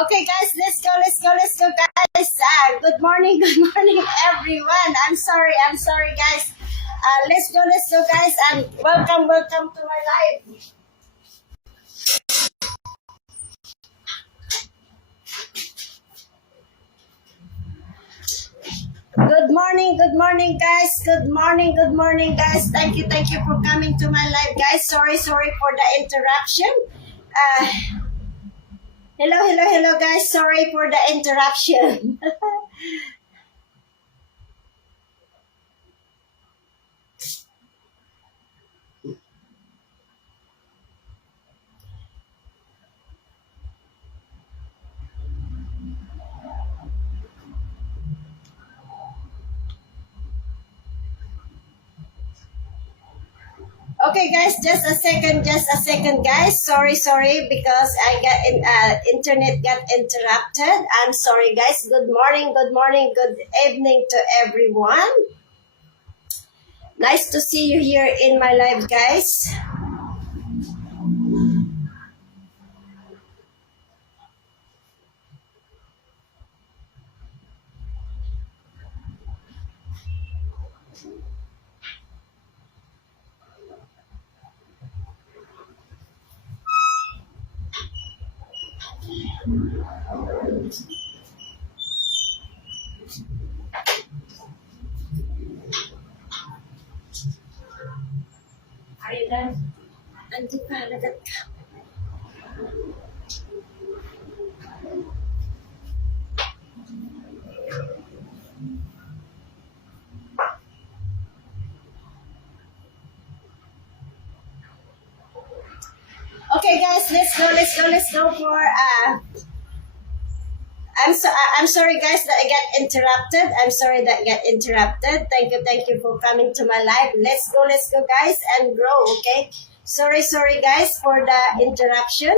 Okay, guys, let's go, guys. Good morning, everyone. I'm sorry, guys. Let's go, guys, and welcome to my live. Good morning, guys. Good morning, guys. Thank you for coming to my live, guys. Sorry for the interruption. Hello, guys. Sorry for the interruption. Okay, guys, just a second, guys. Sorry, because I got internet got interrupted. I'm sorry, guys. Good morning, good evening to everyone. Nice to see you here in my live, guys. Are you done? Hindi pa, lagat ka. Okay, guys, let's go for I'm sorry, guys, that I got interrupted. I'm sorry that I got interrupted. Thank you for coming to my live. Let's go, guys, and grow, okay? Sorry, guys, for the interruption.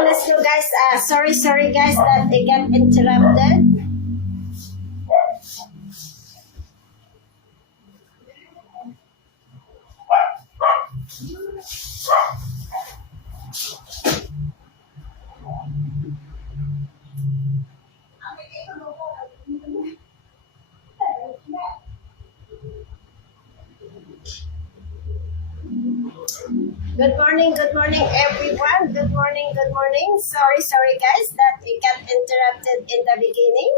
Let's go, guys. Sorry, guys, that they got interrupted. Good morning, everyone. Good morning. Sorry, guys, that it got interrupted in the beginning.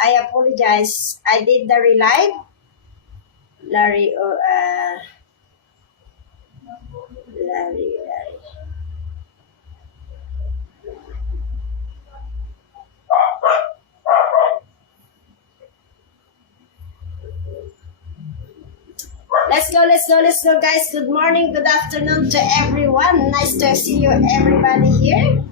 I apologize. I did the relive. Larry. Let's go, guys. Good morning, good afternoon to everyone. Nice to see you, everybody here.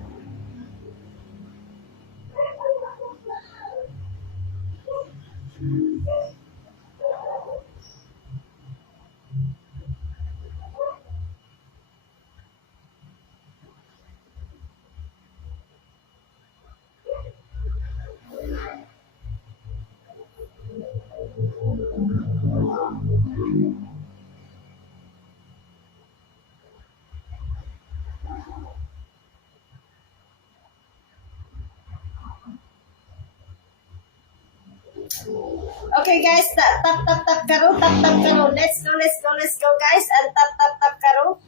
Okay, guys, tap karo. Let's go, guys, and tap karo.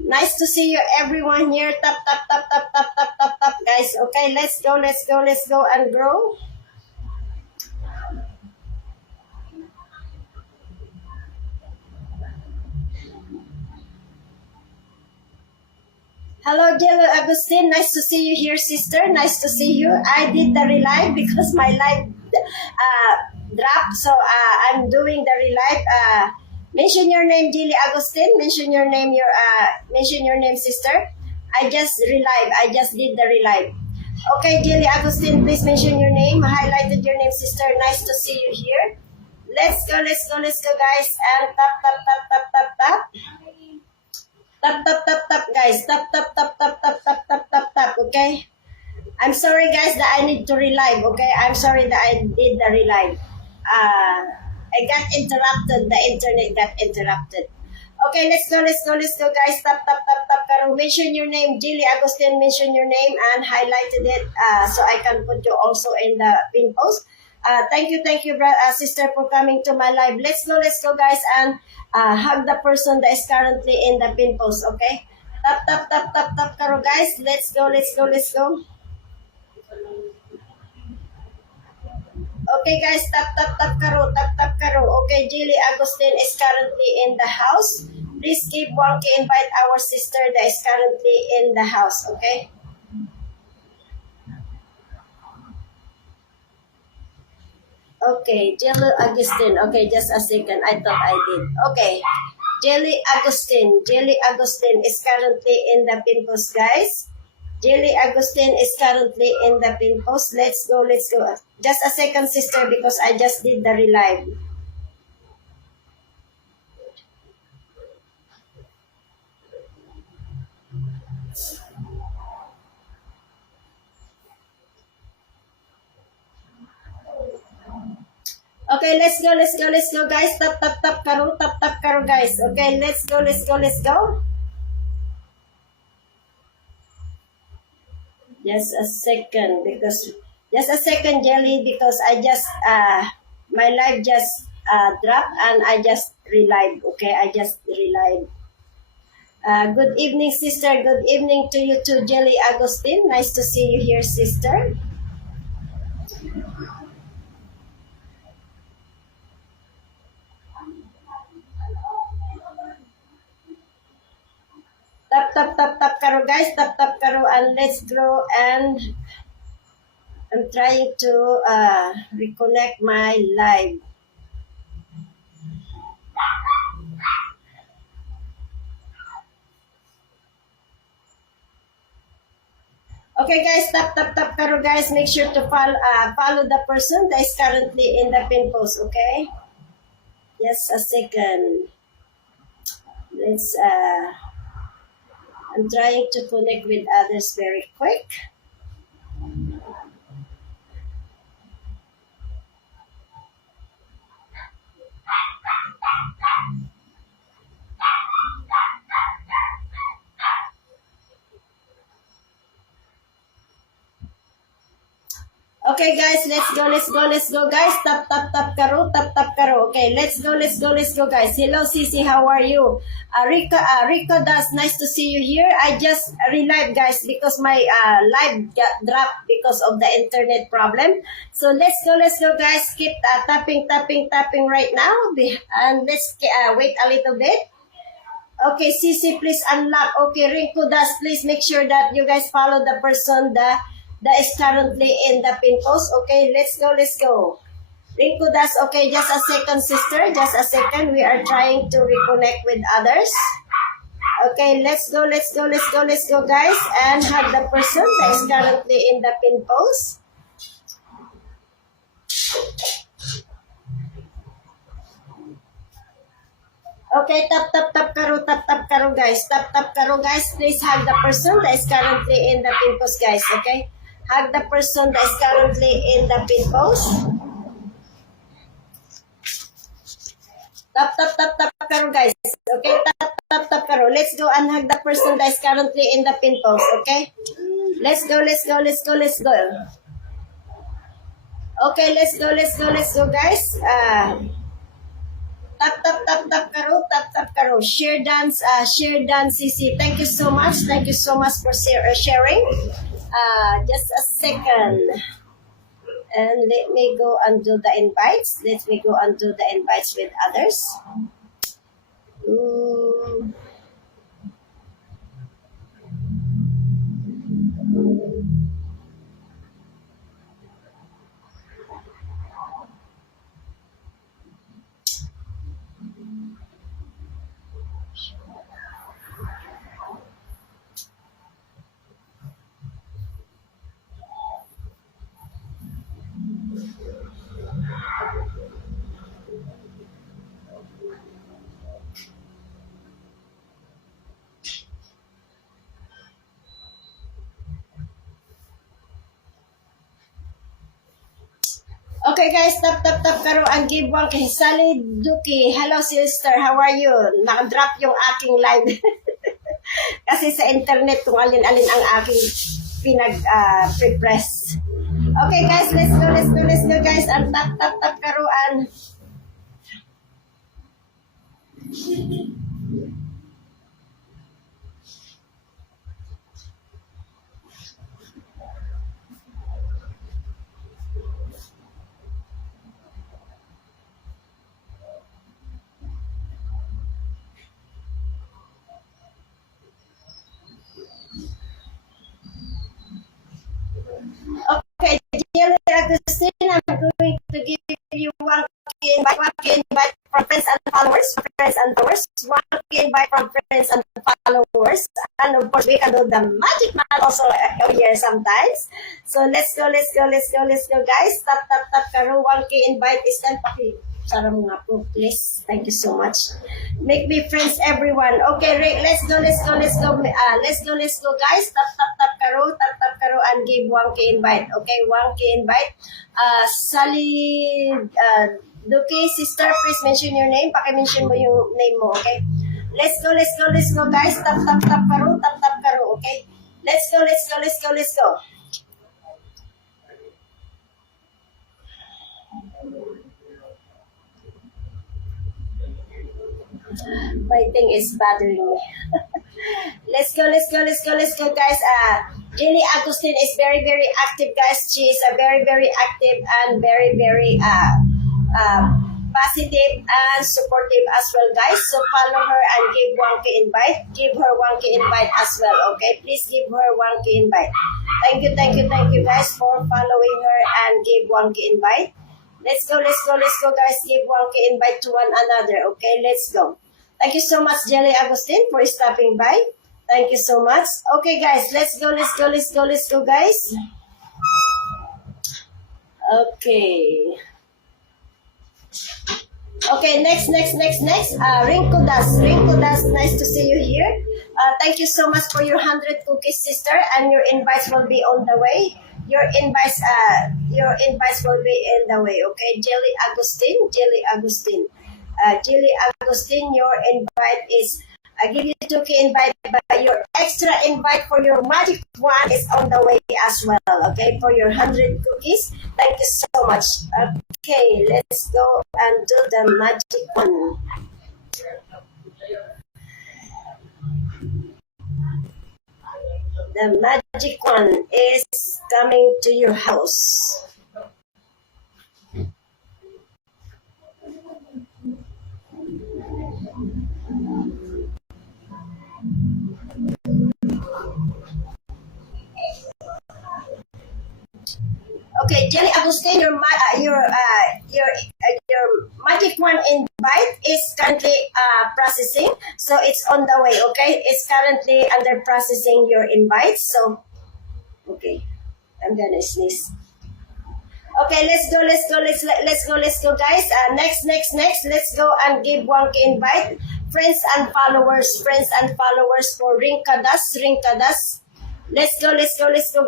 Nice to see you, everyone here. Tap, guys. Okay, let's go and grow. Hello, Jello Agustin. Nice to see you here, sister. Nice to see you. I did the relive because my live dropped, so I'm doing the relive. Mention your name, Jelly Agustin. Mention your name, sister. I just did the relive. Okay, Jilly Agustin, please mention your name. Highlighted your name, sister. Nice to see you here. Let's go, guys. And tap, tap, tap, tap, tap, tap. Tap, tap, tap, tap, guys. Tap, tap, tap, tap, tap, tap, tap, tap, tap. Okay? I'm sorry, guys, that I need to relive. Okay? I'm sorry that I did the relive. I got interrupted. The internet got interrupted. Okay, let's go, guys. Tap, tap, tap, tap. Karo, mention your name. Jilly Agustin, mention your name and highlighted it so I can put you also in the pin post. Thank you, sister, for coming to my live. Let's go, guys, and hug the person that is currently in the pin post, okay? Tap, tap, tap, tap, tap, karo, guys. Let's go. Okay, guys, tap, tap, tap, karo, tap, tap, karo. Okay, Jilly Agustin is currently in the house. Please keep Wonky invite our sister that is currently in the house, okay? Okay, Jelly Agustin. Okay, just a second. I thought I did. Okay. Jelly Agustin is currently in the pin post, guys. Jelly Agustin is currently in the pin post. Let's go. Just a second, sister, because I just did the relive. Okay, let's go, guys. Tap, tap, tap, karo, guys. Okay, let's go. Just a second, Jelly, because I just, my live just dropped and I just relive, okay? I just relive. Good evening, sister. Good evening to you too, Jelly Agustin. Nice to see you here, sister. Tap, karo, guys. Tap, karo, and let's grow. And I'm trying to reconnect my live. Okay, guys, tap, karo, guys. Make sure to follow the person that is currently in the pin post, okay? Just a second. Let's, I'm trying to connect with others very quick. Okay, guys, let's go, guys. Tap, karo, karo. Okay, let's go, guys. Hello, Sisi, how are you? Rico does, nice to see you here. I just relive, guys, because my live got dropped because of the internet problem. So let's go, guys. Keep tapping right now. And let's wait a little bit. Okay, Sisi, please unlock. Okay, Rico does, please make sure that you guys follow the person that is currently in the pin post. Okay, let's go. Rinku das, okay, just a second, sister. Just a second. We are trying to reconnect with others. Okay, let's go, guys. And have the person that is currently in the pin post. Okay, tap, karo, guys. Tap, karo, guys. Please hug the person that is currently in the pin post, guys. Okay? Hug the person that is currently in the pin post. Tap, karo, guys. Okay, tap, karo. Let's go and hug the person that is currently in the pin post, okay? Let's go. Okay, let's go, guys. Tap, karo. Share dance, CC. Thank you so much for sharing. Just a second. And let me go and do the invites. Let me go and do the invites with others. Okay guys, tap tap tap karo ang give one kay Sally Duki. Hello sister, how are you? Naka-drop yung aking live. Kasi sa internet kung alin-alin ang aking pre-press. Okay guys, let's go guys. Ang tap tap tap karuan. Okay, dear Agustin, I'm going to give you one invite from friends and followers, one invite from friends and followers, and of course we can do the magic man also here sometimes. So let's go guys. Tap tap tap karo 1K invite is then Sarah mo nga po, please. Thank you so much. Make me friends, everyone. Okay, let's go, guys. Tap, tap, karo, and give 1K invite. Okay, 1K invite. Sally, Duki, sister, please mention your name. Paki-mention mo yung name mo, okay? Let's go, guys. Tap, karo, okay? Let's go. My thing is bothering me. Let's go, guys. Jenny Agustin is very, very active, guys. She is a very, very active and very, very positive and supportive as well, guys. So follow her and give 1K invite. Give her 1K invite as well, okay? Please give her 1K invite. Thank you, guys, for following her and give 1K invite. Let's go, guys. Give 1K invite to one another, okay? Let's go. Thank you so much, Jelly Agustin, for stopping by. Thank you so much. Okay, guys, let's go, guys. Okay. Okay, next. Rinko Das, nice to see you here. Thank you so much for your 100 cookies, sister, and your invites will be on the way. Your invites will be in the way, okay? Jelly Agustin, your invite is, I give you 2K invite, but your extra invite for your magic one is on the way as well, okay? For your 100 cookies. Thank you so much. Okay, let's go and do the magic one. The magic one is coming to your house. Okay, Jelly Agustin, your magic one invite is currently processing, so it's on the way. Okay, it's currently under processing your invite. So, okay, I'm gonna sneeze. Okay, let's go, guys. Next. Let's go and give 1K invite. Friends and followers for Rinkadas. Let's go,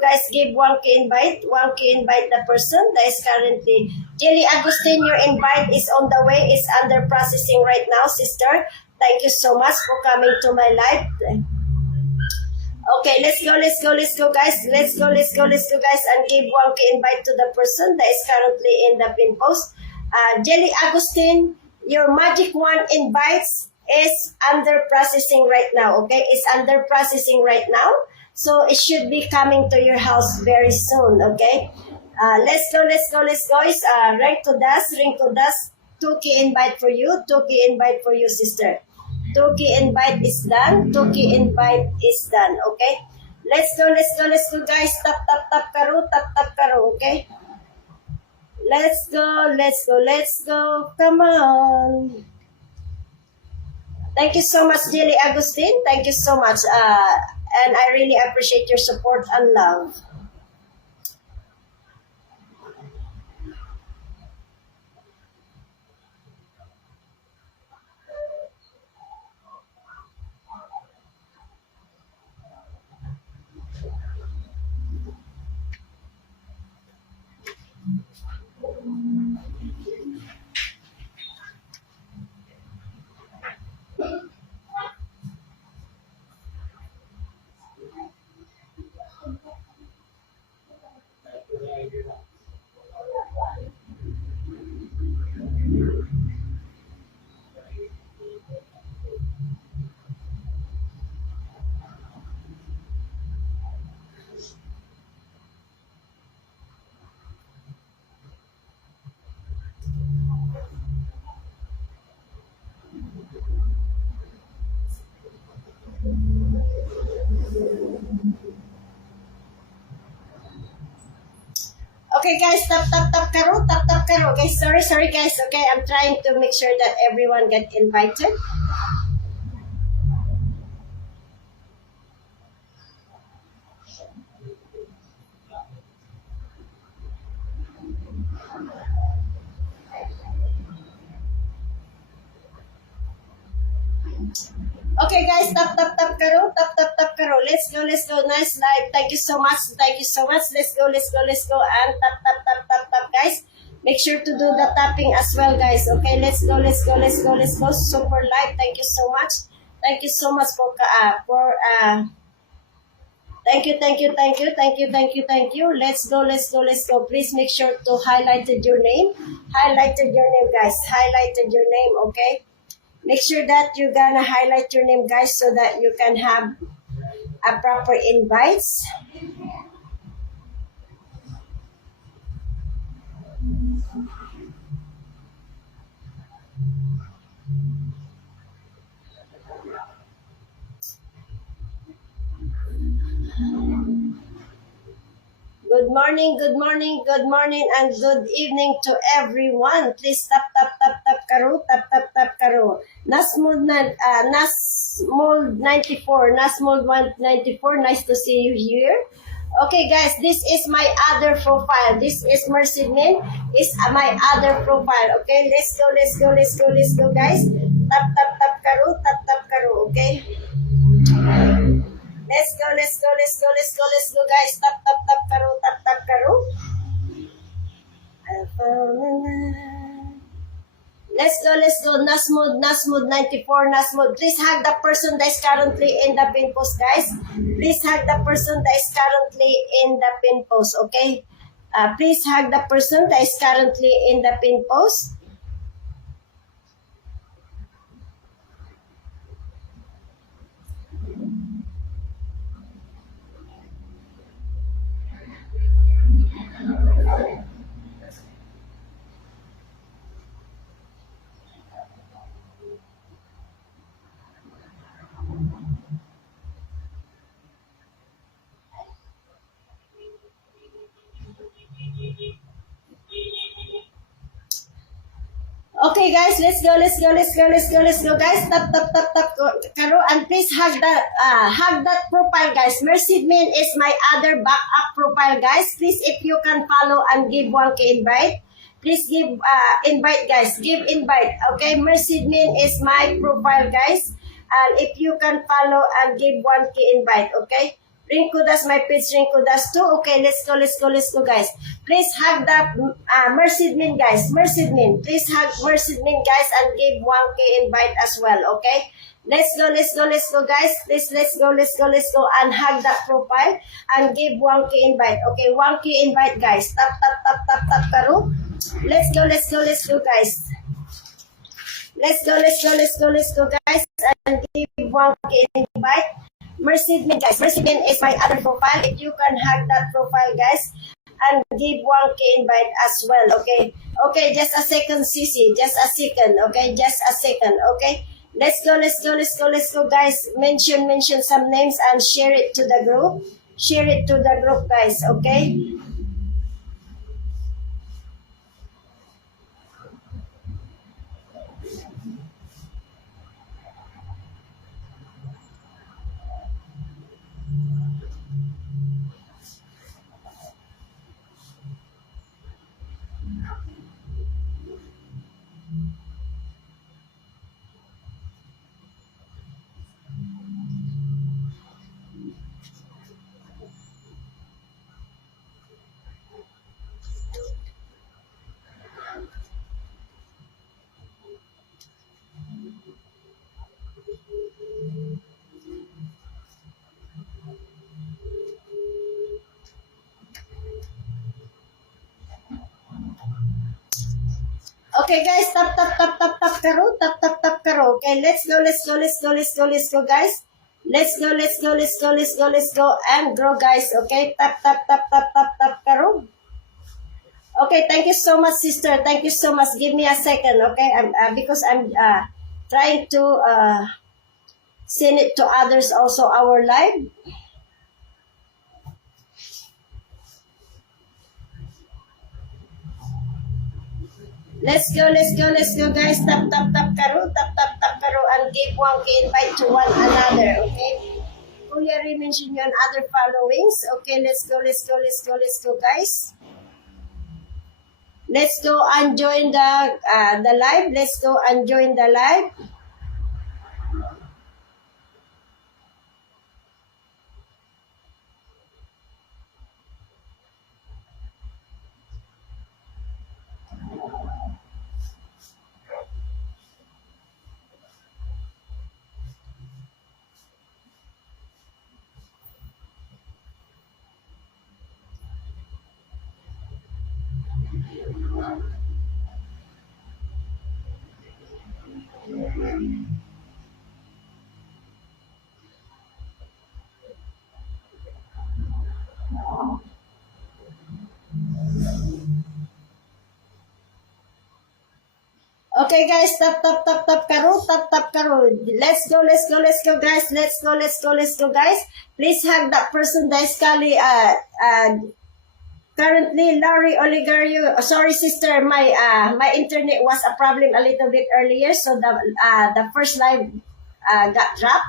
guys. Give 1K invite. 1K invite the person that is currently. Jelly Agustin, your invite is on the way. It's under processing right now, sister. Thank you so much for coming to my live. Okay, let's go, guys. Let's go, guys, and give 1K invite to the person that is currently in the pin post. Jelly Agustin, your magic one invites is under processing right now. Okay, it's under processing right now. So it should be coming to your house very soon, okay? Let's go, guys. Rinko Das, 2K invite for you, sister. 2K invite is done, okay? Let's go, guys. Tap, karo, okay? Let's go. Come on. Thank you so much, Jelly Agustin. Thank you so much. And I really appreciate your support and love. Okay, guys, tap karo, Okay, sorry, guys. Okay, I'm trying to make sure that everyone get invited. Okay, guys, tap karo, tap karo. Let's go. Nice live. Thank you so much. Let's go, and tap, guys. Make sure to do the tapping as well, guys. Okay, let's go. Super live. Thank you so much. Thank you so much for Thank you. Let's go. Please make sure to highlighted your name. Highlighted your name, guys. Highlighted your name, okay? Make sure that you're gonna highlight your name, guys, so that you can have a proper invites. Good morning, and good evening to everyone. Please tap karo, tap karo. Nasmold 94, Nasmold 194. Nice to see you here. Okay, guys, this is my other profile. This is Mercy Min. Is my other profile. Okay, let's go, guys. Tap karo. Okay. Let's go, guys. Tap karo. Let's go. Nasmod 94, Nasmod. Please hug the person that is currently in the pin post, guys. Please hug the person that is currently in the pin post, okay? Please hug the person that is currently in the pin post. Okay, guys, let's go, guys. Tap karo, and please hug that profile, guys. Mercy Min is my other backup profile, guys. Please, if you can follow and give 1K invite, please give invite, guys. Give invite, okay? Mercy Min is my profile, guys. And if you can follow and give 1K invite, okay? Rinkudas, my page Rinkudas too. Okay, let's go, guys. Please hug the Mercy Min, guys. Mercy Min. Please hug Mercy Min, guys, and give 1K invite as well, okay? Let's go, guys. Please, let's go, and hug that profile and give 1K invite. Okay, 1K invite, guys. Tap, karo. Let's go, guys. Let's go, guys, and give 1K invite. Mercy Min, guys. Mercy Min is my other profile. If you can hug that profile, guys, and give 1K invite as well, okay? Okay, just a second, Sisi. Just a second, okay? Just a second, okay? Let's go, guys. Mention some names and share it to the group. Share it to the group, guys, okay? Okay, guys, tap karo, tap karo. Okay, let's go, guys. Let's go, and grow, guys. Okay, tap karo. Okay, thank you so much, sister. Thank you so much. Give me a second, okay? Because I'm trying to send it to others also, our live. Let's go, guys. Tap, tap, tap, karo, tap, tap, tap, karo, and give one invite to one another, okay? Kuya mention you on other followings. Okay, let's go, guys. Let's go and join the live. Let's go and join the live. Okay, guys, tap, tap, tap, tap, karo, tap, tap, karo. Let's go, guys. Let's go, guys. Please hug that person that is currently Larry Oligario. Sorry, sister, my internet was a problem a little bit earlier, so the first live got dropped.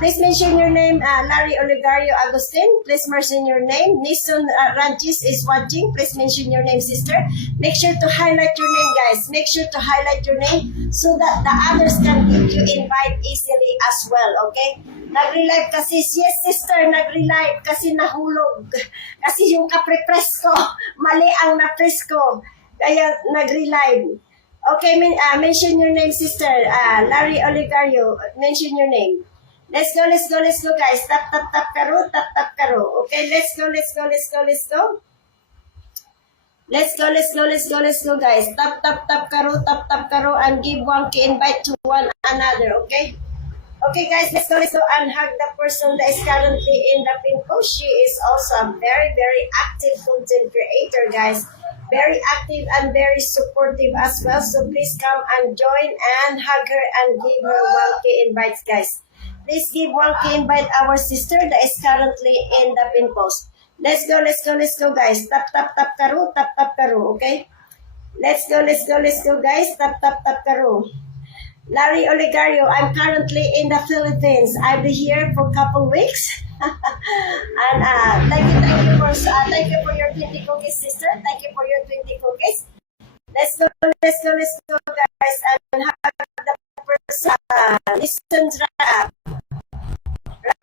Please mention your name, Larry Oligario Agustin. Please mention your name. Nison Ranchis is watching. Please mention your name, sister. Make sure to highlight your name, guys. Make sure to highlight your name so that the others can give you invite easily as well, okay? Nag-relive kasi, yes, sister, nag-relive kasi nahulog. Kasi yung kapre-press ko, mali ang na-press ko. Kaya nag-relive. Okay, mention your name, sister. Larry Oligario, mention your name. Let's go, guys. Tap, tap, tap, karo, tap, tap, karo. Okay, let's go. Let's go, guys. Tap, tap, tap, karo, and give one key invite to one another, okay? Okay, guys, let's go, and hug the person that is currently in the pin post. She is also a very, very active content creator, guys. Very active and very supportive as well. So please come and join and hug her and give her 1K invites, guys. Please give 1K invite our sister that is currently in the pin post. Let's go, guys. Tap, tap, tap, karo, tap, tap, karo, okay? Let's go, guys. Tap, tap, tap, karo. Larry Oligario, I'm currently in the Philippines. I'll be here for a couple weeks. And thank you for your 20 cookies, sister. Thank you for your 20 cookies. Let's go, guys, and have the person listen to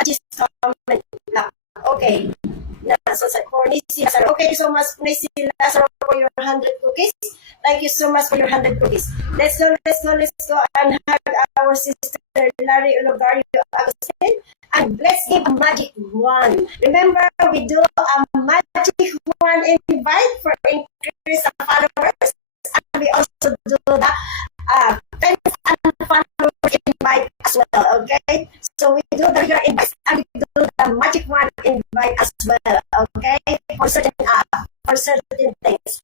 Raj's comment. Okay. So for Nisi Lazaro. Okay, so much, Nisi Lazaro, for your 100 cookies. Thank you so much for your 100 cookies. Let's go, and hug our sister Larry Oligario Agustin. And let's give a magic one. Remember, we do a magic one invite for increase of followers. And we also do the friends and followers invite as well, okay? So we do the regular invite and we do the magic one invite as well, okay? For certain things.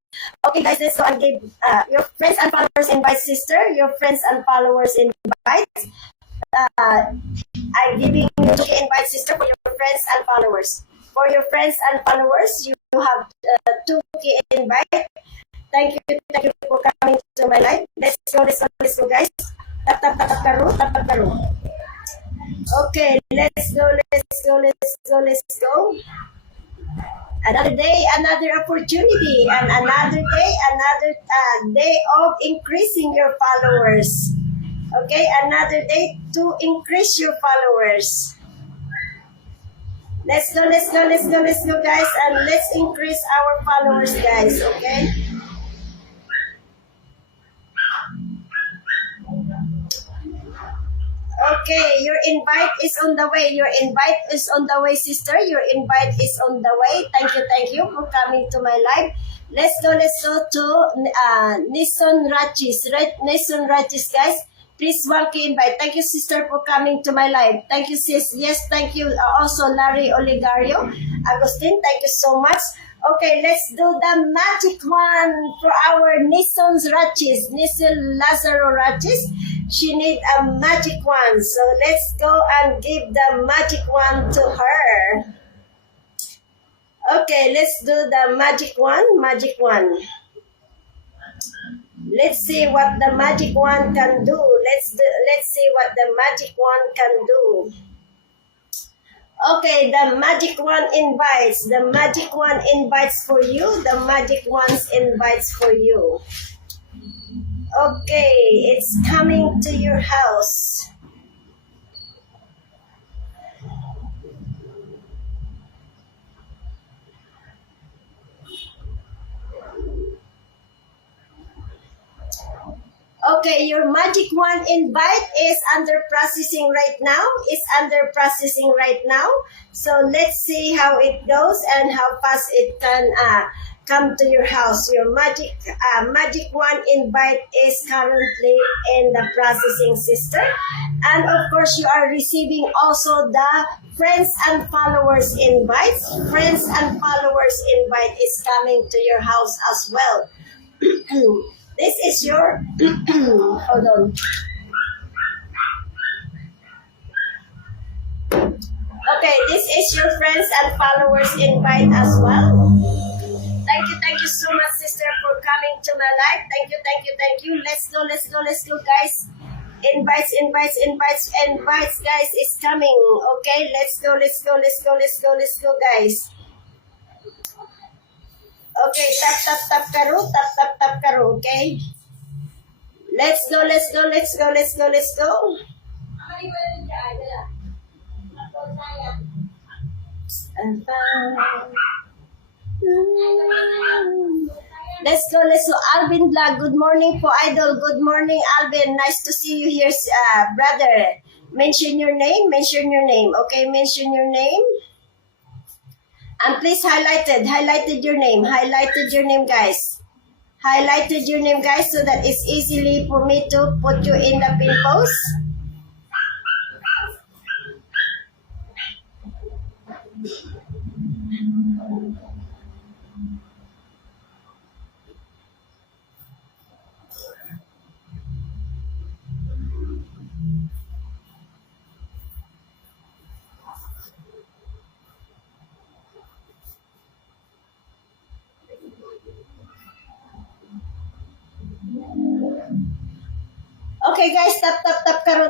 Okay, guys, let's go and give your friends and followers invite, sister. Your friends and followers invite. I'm giving you 2K invite, sister, for your friends and followers. For your friends and followers, you have 2K invite. Thank you for coming to my live. Let's go, guys. Tap, tap, tap, karo, tap, tap, karo. Okay, let's go. Another day, another opportunity, and another day, another day of increasing your followers. Okay, another day to increase your followers. Let's go, guys, and let's increase our followers, guys, okay? Okay, your invite is on the way. Your invite is on the way, sister. Your invite is on the way. Thank you for coming to my live. Let's go to Nison Rachis, guys. Please 1K invite. Thank you, sister, for coming to my live. Thank you, sis. Yes, thank you. Also, Larry Oligario Agustin, thank you so much. Okay, let's do the magic one for our Nison Lazaro Rachis. She need a magic one. So let's go and give the magic one to her. Okay, let's do the magic one. Let's see what the magic wand can do. Let's see what the magic wand can do. Okay, the magic wand invites. The magic wand invites for you. The magic wand invites for you. Okay, it's coming to your house. Okay, your magic wand invite is under processing right now. It's under processing right now. So let's see how it goes and how fast it can come to your house. Your magic wand invite is currently in the processing system. And of course, you are receiving also the friends and followers invites. Friends and followers invite is coming to your house as well. This is your, hold on. Okay, this is your friends and followers invite as well. Thank you so much, sister, for coming to my live. Thank you. Let's go, guys. Invites, guys, is coming. Okay, let's go, guys. Okay, tap karo, okay? Let's go. Let's go. Alvin Vlog, good morning po, idol. Good morning, Alvin. Nice to see you here, brother. Mention your name, okay? Mention your name. And please highlighted your name, guys. Highlighted your name, guys, so that it's easily for me to put you in the pin post. Okay, guys, tap karo,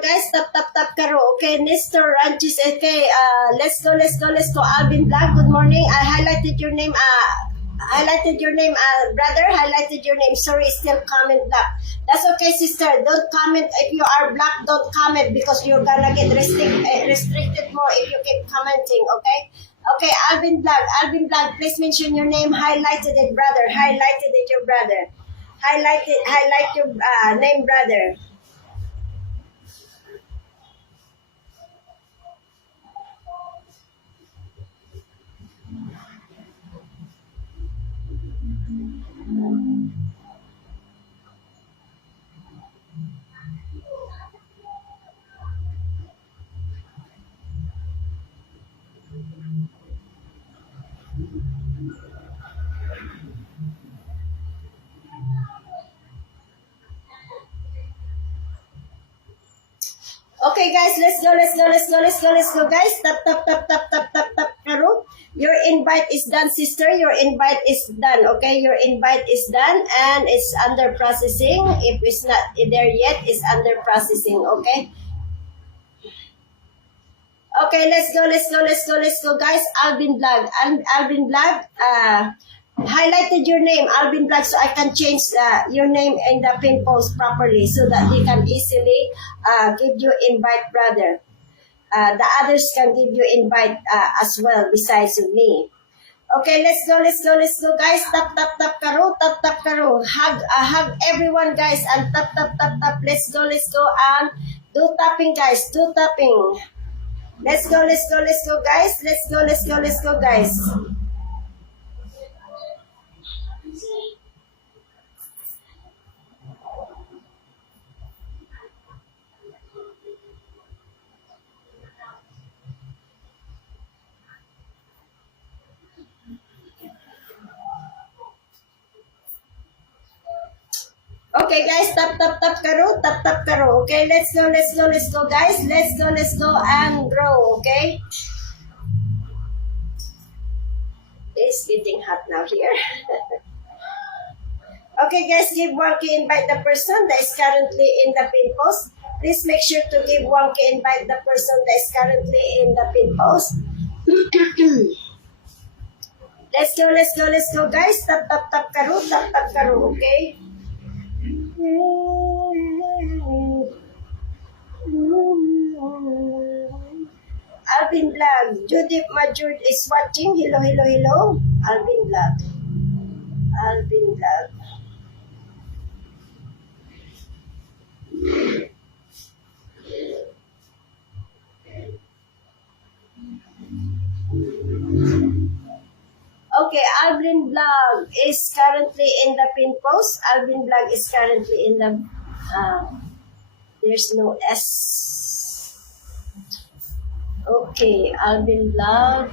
guys, tap karo. Okay, Mr. Ranchis, okay, let's go, Alvin Black, good morning. I highlighted your name, brother, highlighted your name. Sorry, still comment black. That's okay, sister. Don't comment if you are black. Don't comment because you're gonna get restricted more if you keep commenting, okay? Okay, Alvin Black, please mention your name, highlighted it, brother, your brother. Highlight your name, brother. Okay, guys, let's go, guys. Tap, karo. Your invite is done, sister. Your invite is done, okay? Your invite is done and it's under processing. If it's not there yet, it's under processing, okay? Okay, let's go, guys. Alvin Vlog, highlighted your name, Alvin Black, so I can change your name in the pin post properly so that we can easily give you invite, brother. The others can give you invite as well besides me. Okay, let's go, guys. Tap karo. Hug everyone, guys, and tap. Let's go, and do tapping, guys. Do tapping. Let's go, guys. Let's go, guys. Okay, guys, tap karo. Okay, let's go, guys. Let's go and grow, okay? It's getting hot now here. Okay, guys, give 1K invite the person that is currently in the pin post. Please make sure to give 1K invite the person that is currently in the pin post. Let's go, let's go, let's go, guys. Tap, tap, tap, karo, okay? Alvin Vlog. Judith Majord is watching. Hello, hello, hello. Alvin Vlog. Alvin Vlog. Okay, Alvin Vlog is currently in the pin post. Alvin Vlog is currently in the... there's no S. Okay, Alvin Vlog.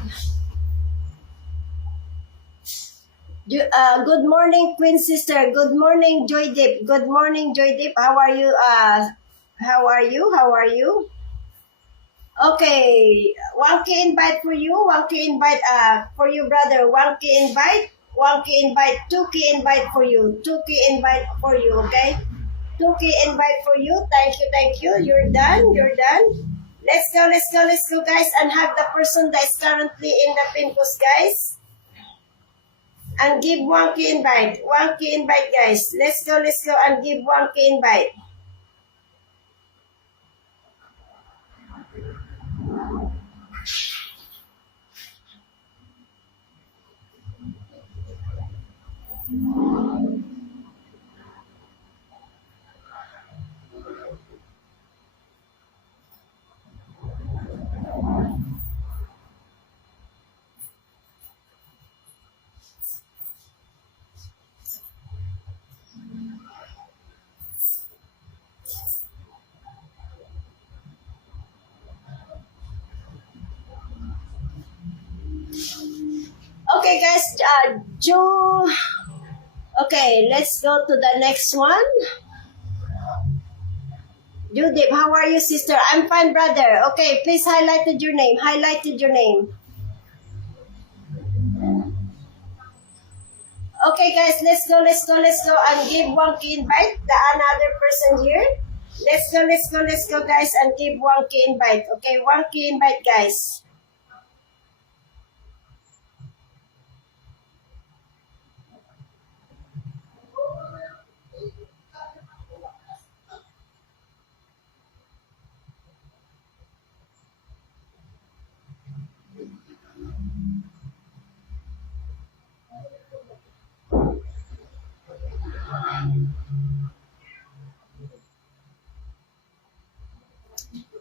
Good morning, Queen Sister. Good morning, Joy Deep. Good morning, Joy Deep. How are you? How are you? How are you? Okay, 1K invite for you. 1K invite for you, brother. 1K invite. 1K invite. 2K invite for you. 2K invite for you. Okay. 2K invite for you. Thank you. Thank you. You're done. You're done. Let's go. Let's go. Let's go, guys, and have the person that is currently in the pin post, guys. And give 1K invite. 1K invite, guys. Let's go and give 1K invite. Okay, guys. Okay, let's go to the next one. Judith, how are you, sister? I'm fine, brother. Okay, please highlighted your name. Highlighted your name. Okay, guys, let's go and give 1K invite the another person here. Let's go, guys, and give 1K invite. Okay, 1K invite, guys.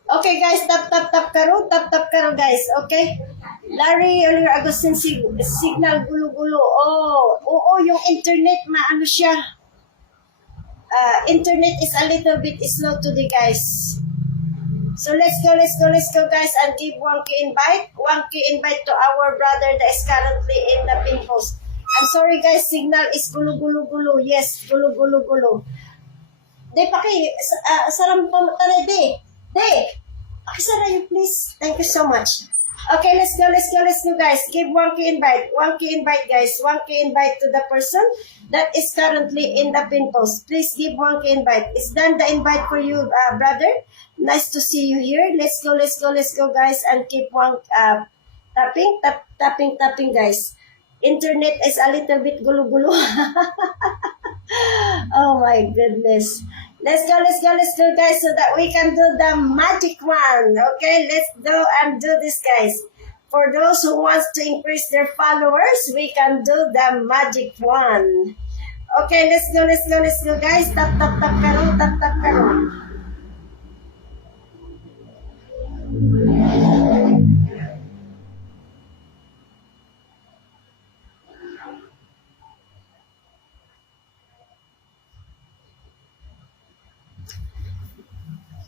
Okay, guys, tap karo, guys. Okay. Larry, Oliver Agustin, signal gulo-gulo. Oo, yung internet, maano siya. Internet is a little bit slow today, guys. So let's go, guys, and give 1K invite. 1K invite to our brother that is currently in the pin post. I'm sorry, guys, signal is gulo-gulo-gulo. Yes, gulo-gulo-gulo. De, saram pa tanay, De, pakisara you, please. Thank you so much. Okay, let's go, guys. Give 1K invite. 1K invite, guys. 1K invite to the person that is currently in the pin post. Please give 1K invite. It's done the invite for you, brother. Nice to see you here. Let's go, guys, and keep tapping, guys. Internet is a little bit gulo-gulo. Oh my goodness. Let's go, guys, so that we can do the magic one. Okay, let's go and do this, guys. For those who wants to increase their followers, we can do the magic one. Okay, let's go, guys. Tap, karo.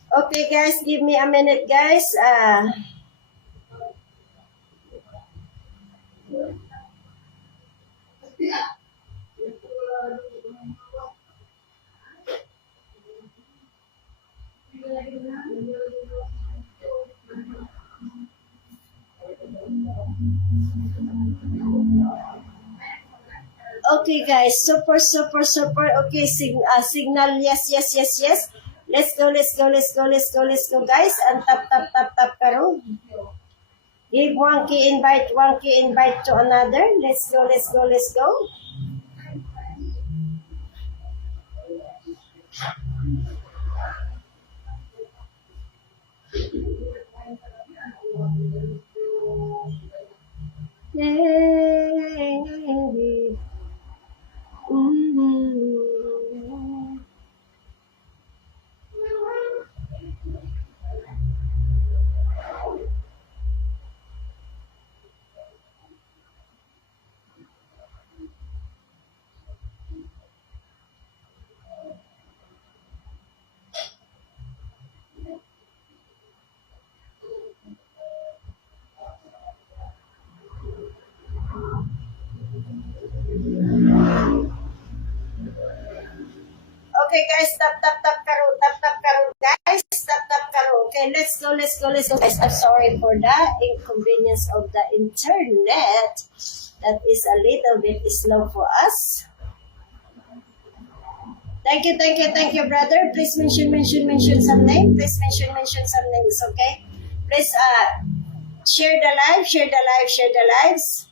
Okay, guys, give me a minute, guys. Okay, guys. Super, super, super. Okay, signal. Yes, yes, yes, yes. Let's go, let's go, let's go, let's go, let's go, guys. And tap, tap, tap, tap, karo. Give one key invite to another. Let's go, let's go, let's go. Mhm. Okay, guys, tap, tap, tap, karo, guys, tap, tap, karo. Okay, let's go, let's go, let's go, guys. I'm sorry for the inconvenience of the internet. That is a little bit slow for us. Thank you, brother. Please mention some name. Please mention some names, okay? Please, share the live, share the live, share the lives.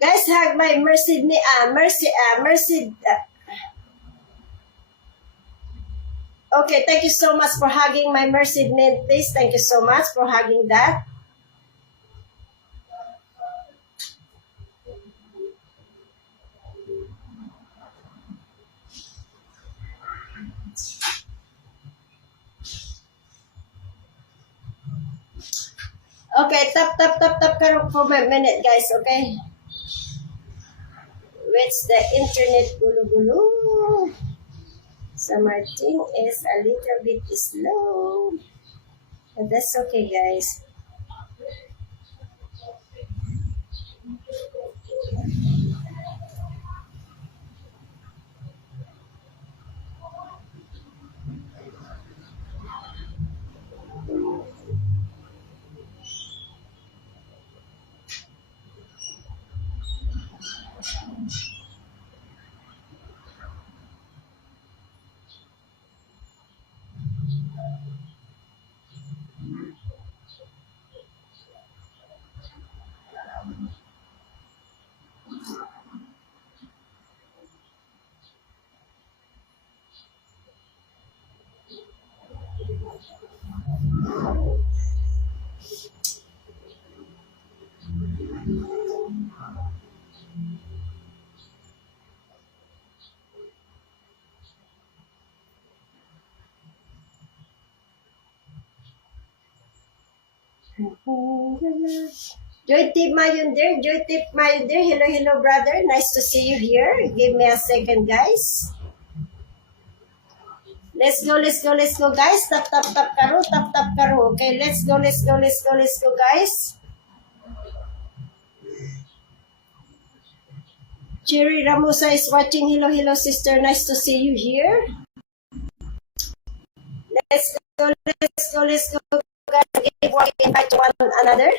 Guys, hug my Mercy. Okay, thank you so much for hugging my Mercy name, please. Thank you so much for hugging that. Okay, tap for a minute, guys, okay? Which the internet gulu. So Martin is a little bit slow. But that's okay, guys. Joy Tip Mayon there. Hello, brother. Nice to see you here. Give me a second, guys. Let's go, guys. Tap, karo. Okay, let's go, guys. Cherry Ramosa is watching. Hello, sister. Nice to see you here. Let's go, guys. Give one invite to one another.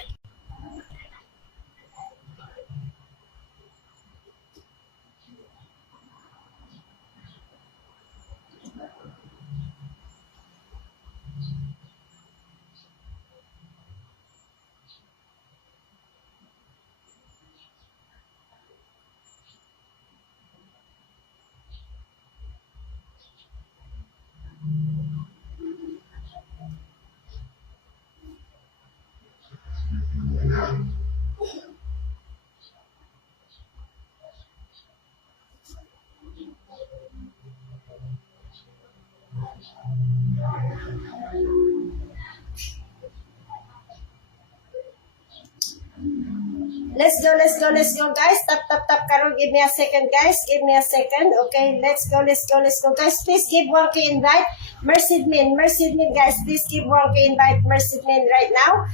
let's go, guys. Tap, tap, tap, Karo. Give me a second, guys. Give me a second. Okay, let's go, guys. Please give 1K invite. Mercy Min, guys. Please give 1K invite, Mercy Min, right now.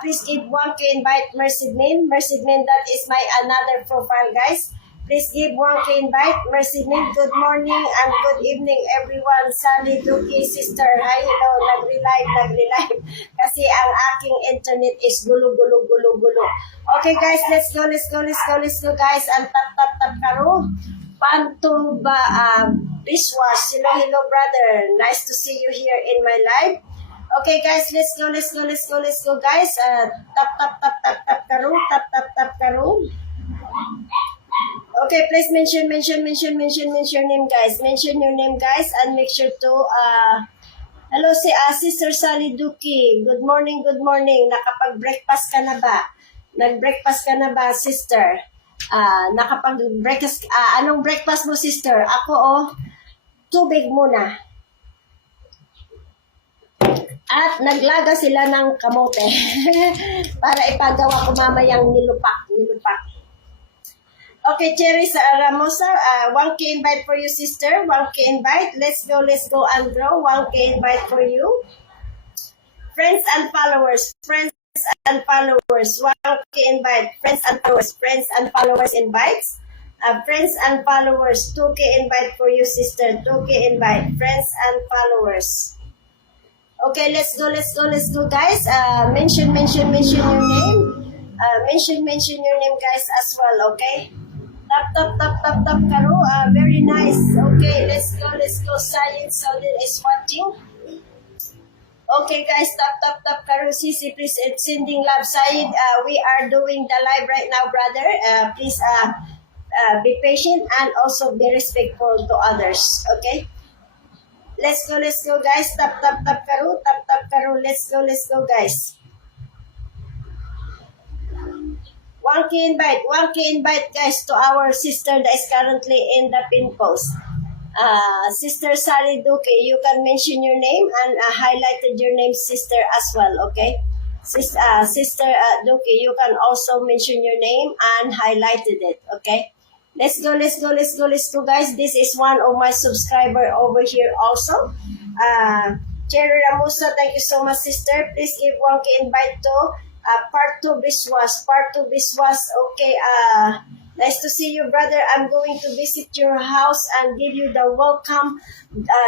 Please give 1K invite, Mercy Min. That is my another profile, guys. Please give 1K invite, Mercy Min. Good morning and good evening, everyone. Sally, Duki, sister. Hi, hello. Nag-relive. Kasi ang aking internet is gulo. Okay, guys. Let's go, guys. And tap, Karo. Pantuba, Bishwash. Hello, brother. Nice to see you here in my live. Okay, guys. Let's go, guys. Tap, Karo. Tap, Karo. Okay, please mention your name, guys. Mention your name, guys, and make sure to hello si Sister Sally Duki. Good morning. Nakapag-breakfast ka na ba? Nag-breakfast ka na ba, sister? Nakapag-breakfast anong breakfast mo, sister? Ako tubig muna. At naglaga sila ng kamote para ipagawa ko mamayang nilupak. Okay, Cherry Ramosa, 1K invite for you, sister. 1K invite. Let's go and grow. 1K invite for you. Friends and followers. 1K invite. Friends and followers invites. Friends and followers, 2K invite for you, sister. 2K invite. Friends and followers. Okay, let's go, guys. Mention your name. Mention your name, guys, as well, okay? Tap, Karo. Very nice. Okay, let's go. Sayed Saudin is watching. Okay, guys, tap, Karo. Sisi, please, it's sending love. Sayed, we are doing the live right now, brother. Please be patient and also be respectful to others, okay? Let's go, guys. Tap, Karo. Tap, Karo. Let's go, guys. 1K invite, guys, to our sister that is currently in the pin post. Sister Sally Duque, you can mention your name and highlighted your name, sister, as well, okay? Sister Duque, you can also mention your name and highlighted it, okay? Let's go, guys. This is one of my subscriber over here also. Cherry Ramusa, thank you so much, sister. Please give 1K invite to Part 2 Biswas. Okay, nice to see you, brother. I'm going to visit your house and give you the welcome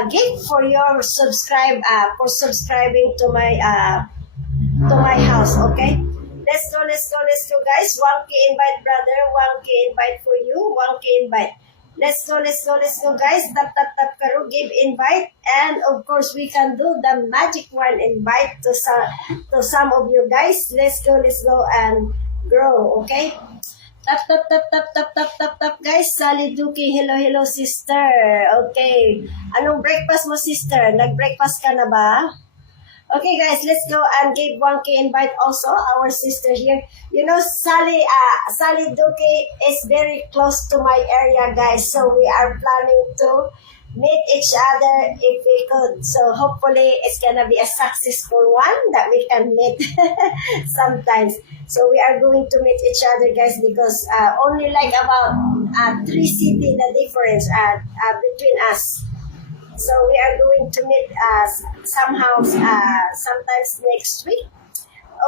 gift for your subscribing to my house, okay? Let's go, guys. 1K invite, brother. 1K invite for you. 1K invite. Let's go, guys. Tap, Karo, give invite. And of course, we can do the magic one invite to some of you guys. Let's go and grow, okay? Tap, guys. Sally Duki, hello, sister. Okay. Anong breakfast mo, sister? Nag-breakfast ka na ba? Okay, guys, let's go and give 1K invite also, our sister here. You know, Sally Duque is very close to my area, guys. So we are planning to meet each other if we could. So hopefully it's gonna be a successful one that we can meet sometimes. So we are going to meet each other, guys, because only like about 3 cities the difference between us. So we are going to meet somehow, sometimes next week.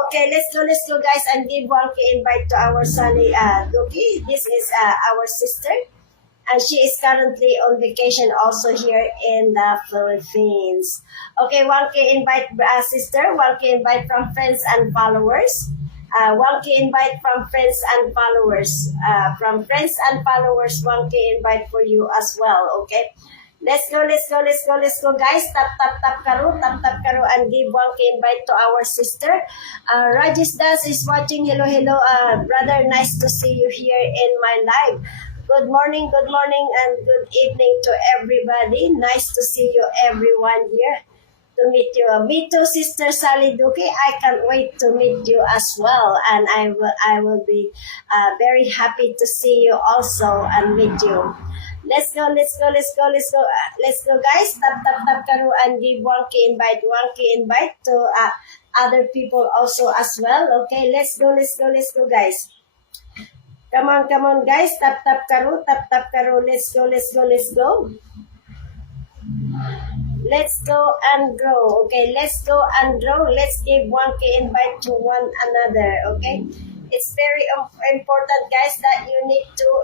Okay, let's go, guys, and give 1K invite to our Sally Duki. This is our sister, and she is currently on vacation also here in the Philippines. Okay, 1K invite, sister. 1K invite from friends and followers. 1K invite from friends and followers. From friends and followers, 1K invite for you as well. Okay. Let's go, guys. Tap, Karo, and give 1K invite to our sister. Rajesh Das is watching. Hello, brother. Nice to see you here in my live. Good morning, and good evening to everybody. Nice to see you, everyone here. To meet you. Me too, Sister Sally Duque. I can't wait to meet you as well. And I will be very happy to see you also and meet you. Let's go, guys. Tap, Karo, and give 1K invite to other people also as well. Okay, let's go, guys. Come on, guys. Tap, tap, karo. Let's go, let's go, let's go. Let's go and grow. Okay, let's go and grow. Let's give 1K invite to one another. Okay, it's very important, guys, that you need to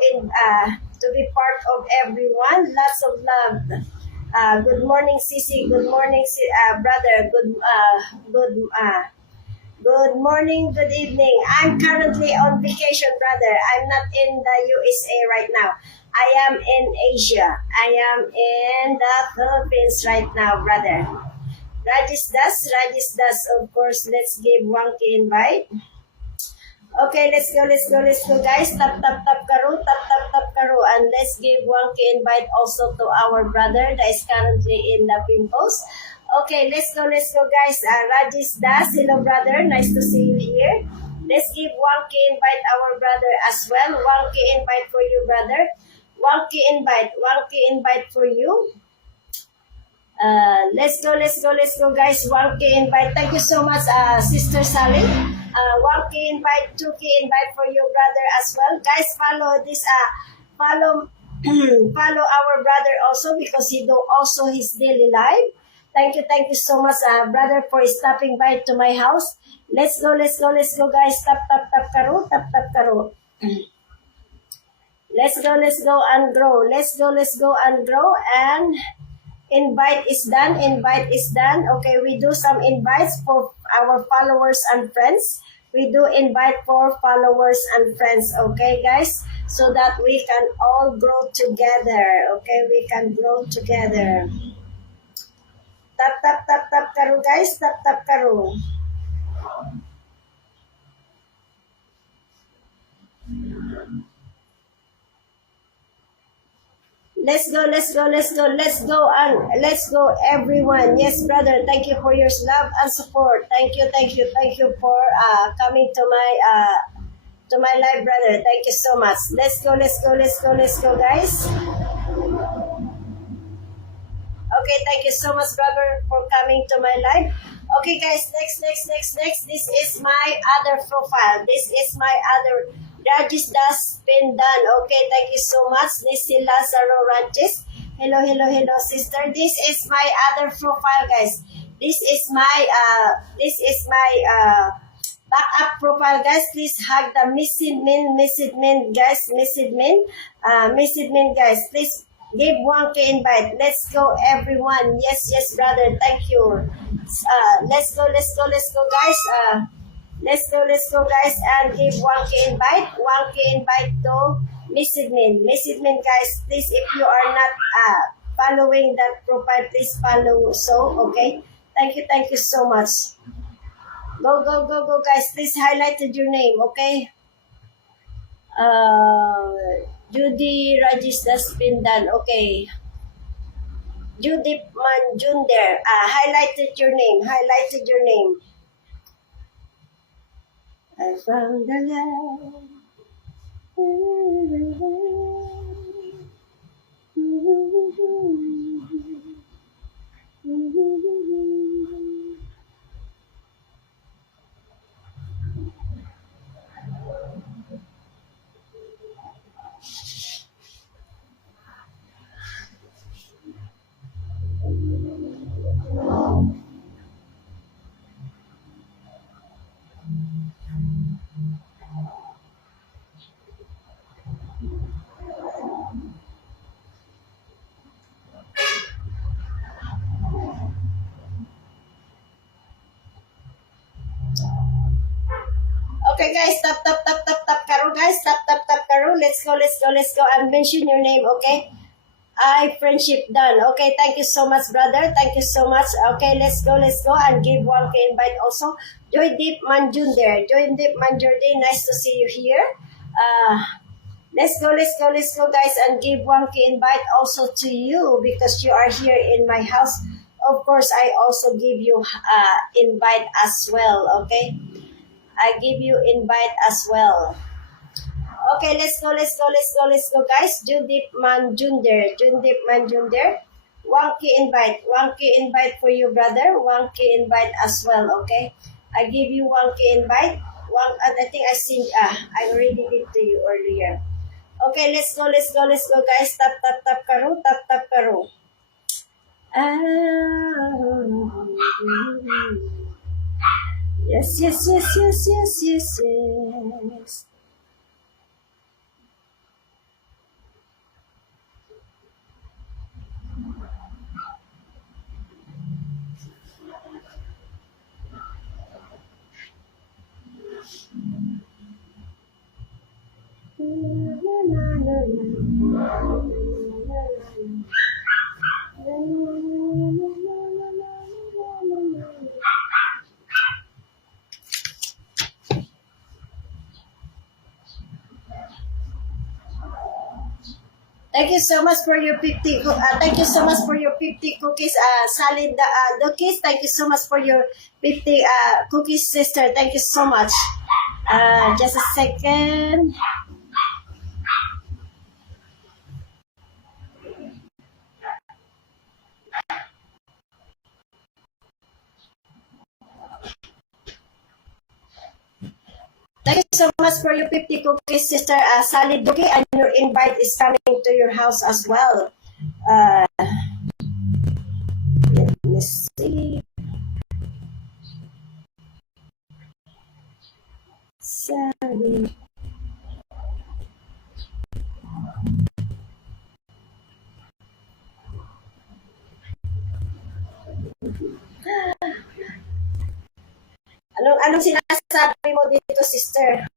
be part of everyone. Lots of love. Good morning, Sisi. Good morning, brother. Good morning, good evening. I'm currently on vacation, brother. I'm not in the USA right now. I am in Asia. I am in the Philippines right now, brother. Rajis Das, of course. Let's give 1K invite. Okay, let's go, guys. Tap, tap, karo. And let's give 1K invite also to our brother that is currently in the Pimples. Okay, let's go, guys. Rajis Das, hello, brother. Nice to see you here. Let's give 1K invite our brother as well. 1K invite for you, brother. 1K invite for you. Let's go, guys. 1K invite. Thank you so much, Sister Sally. 1K invite, 2K invite for you, brother, as well. Guys, follow this. Follow our brother also because he do also his daily life. Thank you so much, brother, for stopping by to my house. Let's go, guys. Tap, karo. Let's go and grow. Let's go and grow. And invite is done. Okay, we do some invites for our followers and friends. We do invite for followers and friends. Okay, guys, so that we can all grow together. Okay, we can grow together. Tap, karo, guys. Tap, karo. Let's go, everyone. Yes, brother. Thank you for your love and support. Thank you for coming to my live, brother. Thank you so much. Let's go, guys. Okay, thank you so much, brother, for coming to my live. Okay, guys, next. This is my other profile. This is my other Rajis Das Pindan. Okay, thank you so much. This is Lazaro Ranches. Hello, sister. This is my other profile, guys. This is my backup profile, guys. Please hug the missing men, guys. Missing men, guys. Please give 1K invite. Let's go, everyone. Yes, brother. Thank you. Let's go, guys. Let's go, guys, and give 1K invite. 1K invite to Missing Men, guys. Please, if you are not following that profile, please follow. So, okay. Thank you so much. Go, guys. Please highlight your name, okay? Judy Rajis Das Pindan, okay. Judith Manjunder, highlighted your name. I found the love. Okay, guys, tap, karo, guys. Tap, karo. Let's go. And mention your name, okay? Friendship done. Okay, thank you so much, brother. Thank you so much. Okay, let's go. And give 1K invite also. Joydeep Manjunder. Nice to see you here. Let's go, guys, and give 1K invite also to you because you are here in my house. Of course, I also give you invite as well, okay? I give you invite as well. Okay, let's go, guys. Judith Manjunder. 1K invite for you, brother. 1K invite as well, okay? I give you 1K invite. one, I think I already did to you earlier. Okay, let's go, guys. Tap karo, tap karo. Yes. Thank you so much for your 50. Thank you so much for your 50 cookies, solid cookies. Thank you so much for your 50 cookies, sister. Thank you so much. Just a second. Thank you so much for your 50 cookies, sister Sally Duki, and your invite is coming to your house as well. Let me see. Sally. Anong sinasabi mo dito, sister?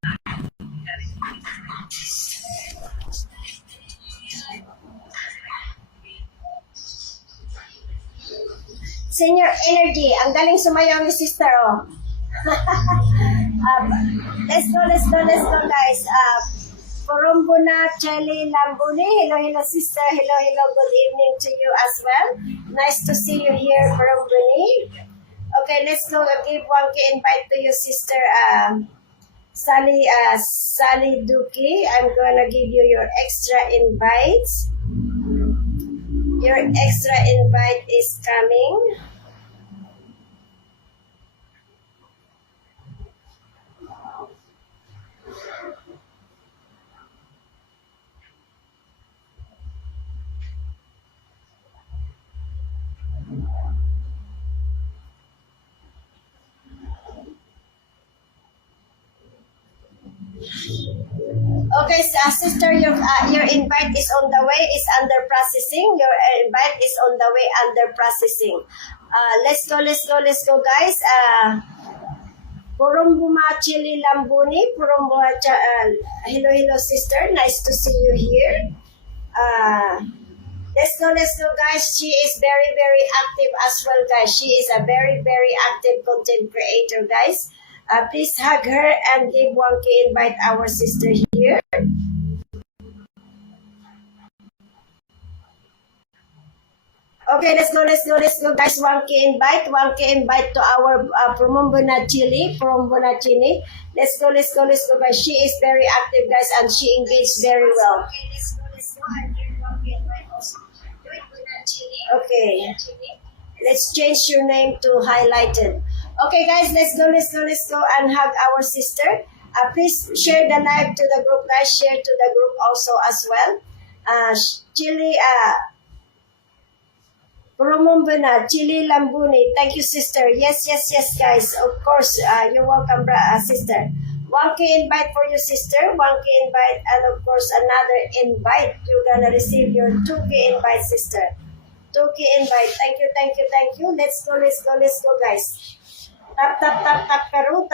Senior energy, ang galing sumayaw ni sister, oh. Let's go, guys. Purumbuna, Chelly, Lambuni. Hello, sister. Hello. Good evening to you as well. Nice to see you here, Purumbuni. Okay, let's go. I'll give one invite to you, sister Sally Duki. I'm gonna give you your extra invites. Your extra invite is coming. Okay, sister, your invite is on the way, is under processing. Your invite is on the way, under processing. Let's go, guys. Purumbuma Chili Lambuni, hello, sister. Nice to see you here. Let's go, guys. She is very, very active as well, guys. She is a very, very active content creator, guys. Please hug her and give one invite our sister here. Okay, let's go, guys. 1K invite to our Purumbuna Chili. Let's go, guys. She is very active, guys, and she engaged very well. Okay, let's go. Okay, let's change your name to highlighted. Okay, guys, let's go and hug our sister. Please share the live to the group, guys. Share to the group also as well. Chili, Purumbuna, Chili Lambuni. Thank you, sister. Yes, guys. Of course, you're welcome, sister. 1K invite for you, sister. 1K invite, and of course, another invite. You're gonna receive your 2K invite, sister. 2K invite. Thank you. Let's go, guys. Tap karo.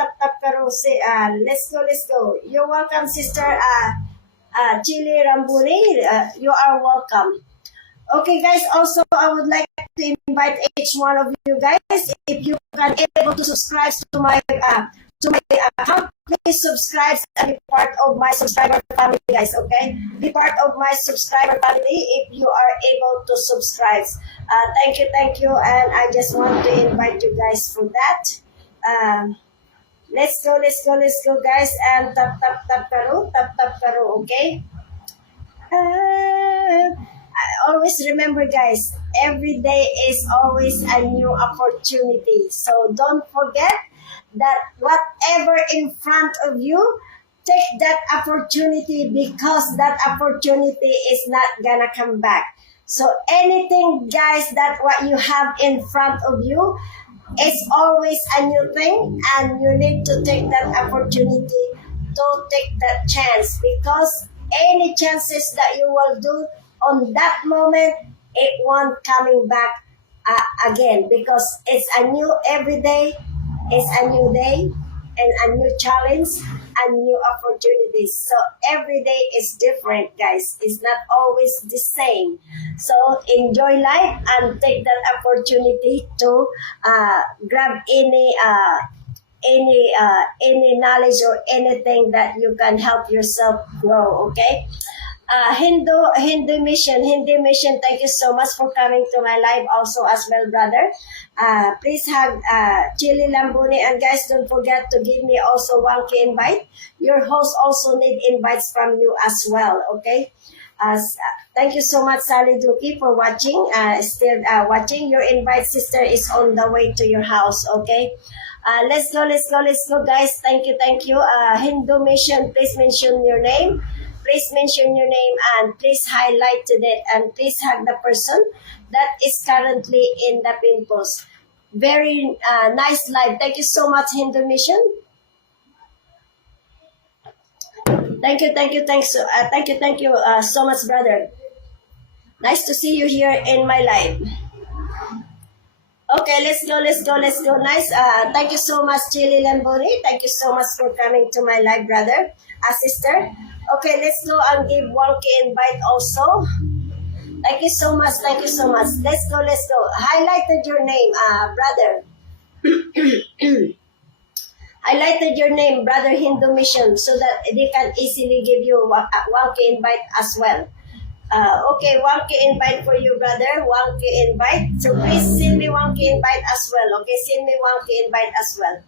Let's go. You're welcome, sister Chili Rambuni. You are welcome. Okay, guys, also I would like to invite each one of you guys, if you can able to subscribe to my account, please subscribe and be part of my subscriber family, guys, okay? Be part of my subscriber family if you are able to subscribe. Thank you, and I just want to invite you guys for that. Let's go, guys, and tap karo, okay? I always remember, guys, every day is always a new opportunity. So don't forget that whatever in front of you, take that opportunity, because that opportunity is not gonna come back. So anything, guys, that what you have in front of you is always a new thing, and you need to take that opportunity to take that chance, because any chances that you will do on that moment, it won't coming back again, because it's a new every day, it's a new day and a new challenge and new opportunities. So every day is different, guys. It's not always the same. So enjoy life and take that opportunity to grab any knowledge or anything that you can help yourself grow. Okay. Hindu mission, thank you so much for coming to my live also as well, brother. Please have Chili Lambuni, and guys, don't forget to give me also 1K invite. Your host also need invites from you as well, okay? Thank you so much, Sally Duki, for watching. Still watching. Your invite, sister, is on the way to your house, okay? Let's go, guys. Thank you. Hindu mission, please mention your name. Please mention your name and please highlight it, and please hug the person that is currently in the pin post. Very nice live. Thank you so much, Hindu Mission. Thank you so much, brother. Nice to see you here in my live. Okay, let's go. Nice. Thank you so much, Chili Lamboni. Thank you so much for coming to my live, brother, sister. Okay, let's go and give 1K invite also. Thank you so much. Let's go. Highlighted your name, brother. Highlighted your name, brother Hindu Mission, so that they can easily give you 1K invite as well. Okay, 1K invite for you, brother. 1K invite. So please send me 1K invite as well. Okay, send me 1K invite as well.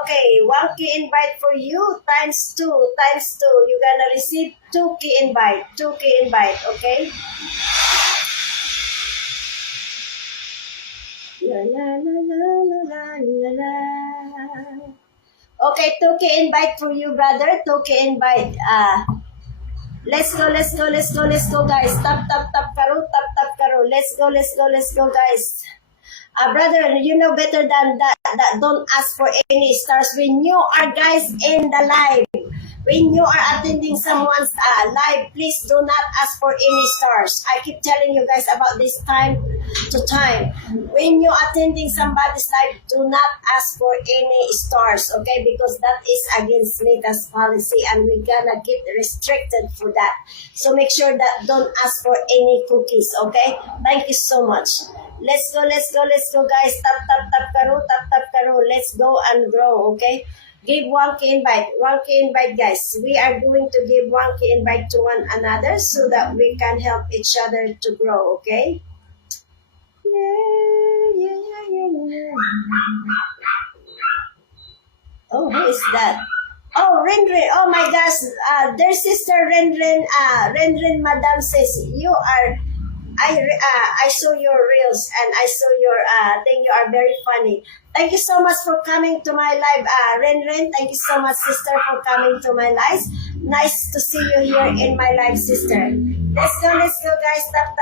Okay, 1K invite for you times 2. You're gonna receive 2K invite. Okay? Okay, 2K invite for you, brother. 2K invite. Let's go, guys. Tap karo. Let's go, guys. Brother, you know better than that. Don't ask for any stars when you are, guys, in the live. When you are attending someone's live, please do not ask for any stars. I keep telling you guys about this time to time. When you're attending somebody's live, do not ask for any stars, okay? Because that is against Nita's policy, and we're gonna get restricted for that. So make sure that don't ask for any cookies, okay? Thank you so much. Let's go, guys. Tap karo. Let's go and grow, okay? Give 1K invite, guys. We are going to give 1K invite to one another so that we can help each other to grow, okay? Yeah. Oh, who is that? Oh, Renren. Oh my gosh. Their sister Renren Madam says, you are, I saw your reels and I saw your thing. You are very funny. Thank you so much for coming to my live, Renren. Thank you so much, sister, for coming to my live. Nice to see you here in my live, sister. Let's go, guys. Tap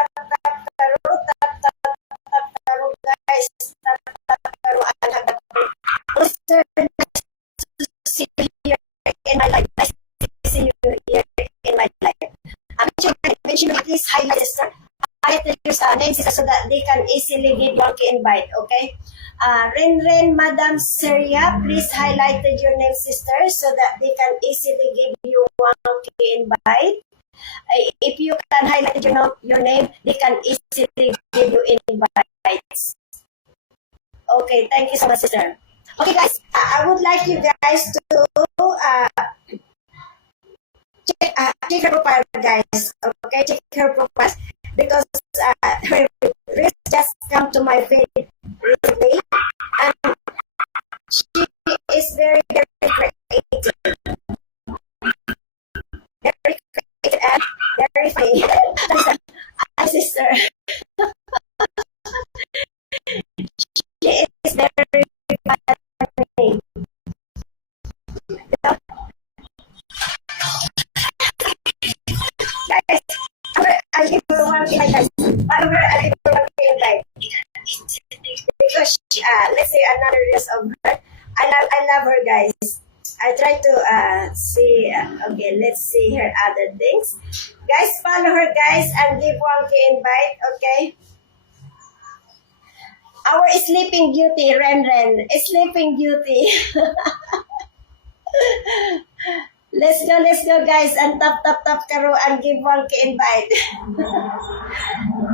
karo, guys. Tap karo. Sister, nice to see you here in my live. Nice to see you here in my live. Mention please highlight, sister. Highlight your name, sister, so that they can easily give 1K invite, okay? Renren Madam Seria, please highlight your name, sister, so that they can easily give you 1K invite. If you can highlight your name, they can easily give you invites. Okay, thank you so much, sister. Okay, guys, I would like you guys to check her profile, guys. Okay, check her profile, because her reels just come to my feed recently, and she is very, very creative. Very creative and very funny. My sister. She is very funny. follow her and give her 1K invite. Because let's say another reels of her. I love her, guys. I try to see. Okay, let's see her other things. Guys, follow her, guys, and give 1K invite. Okay. Our Sleeping Beauty, Ren, Sleeping Beauty. Let's go, guys, and tap karo and give 1K invite.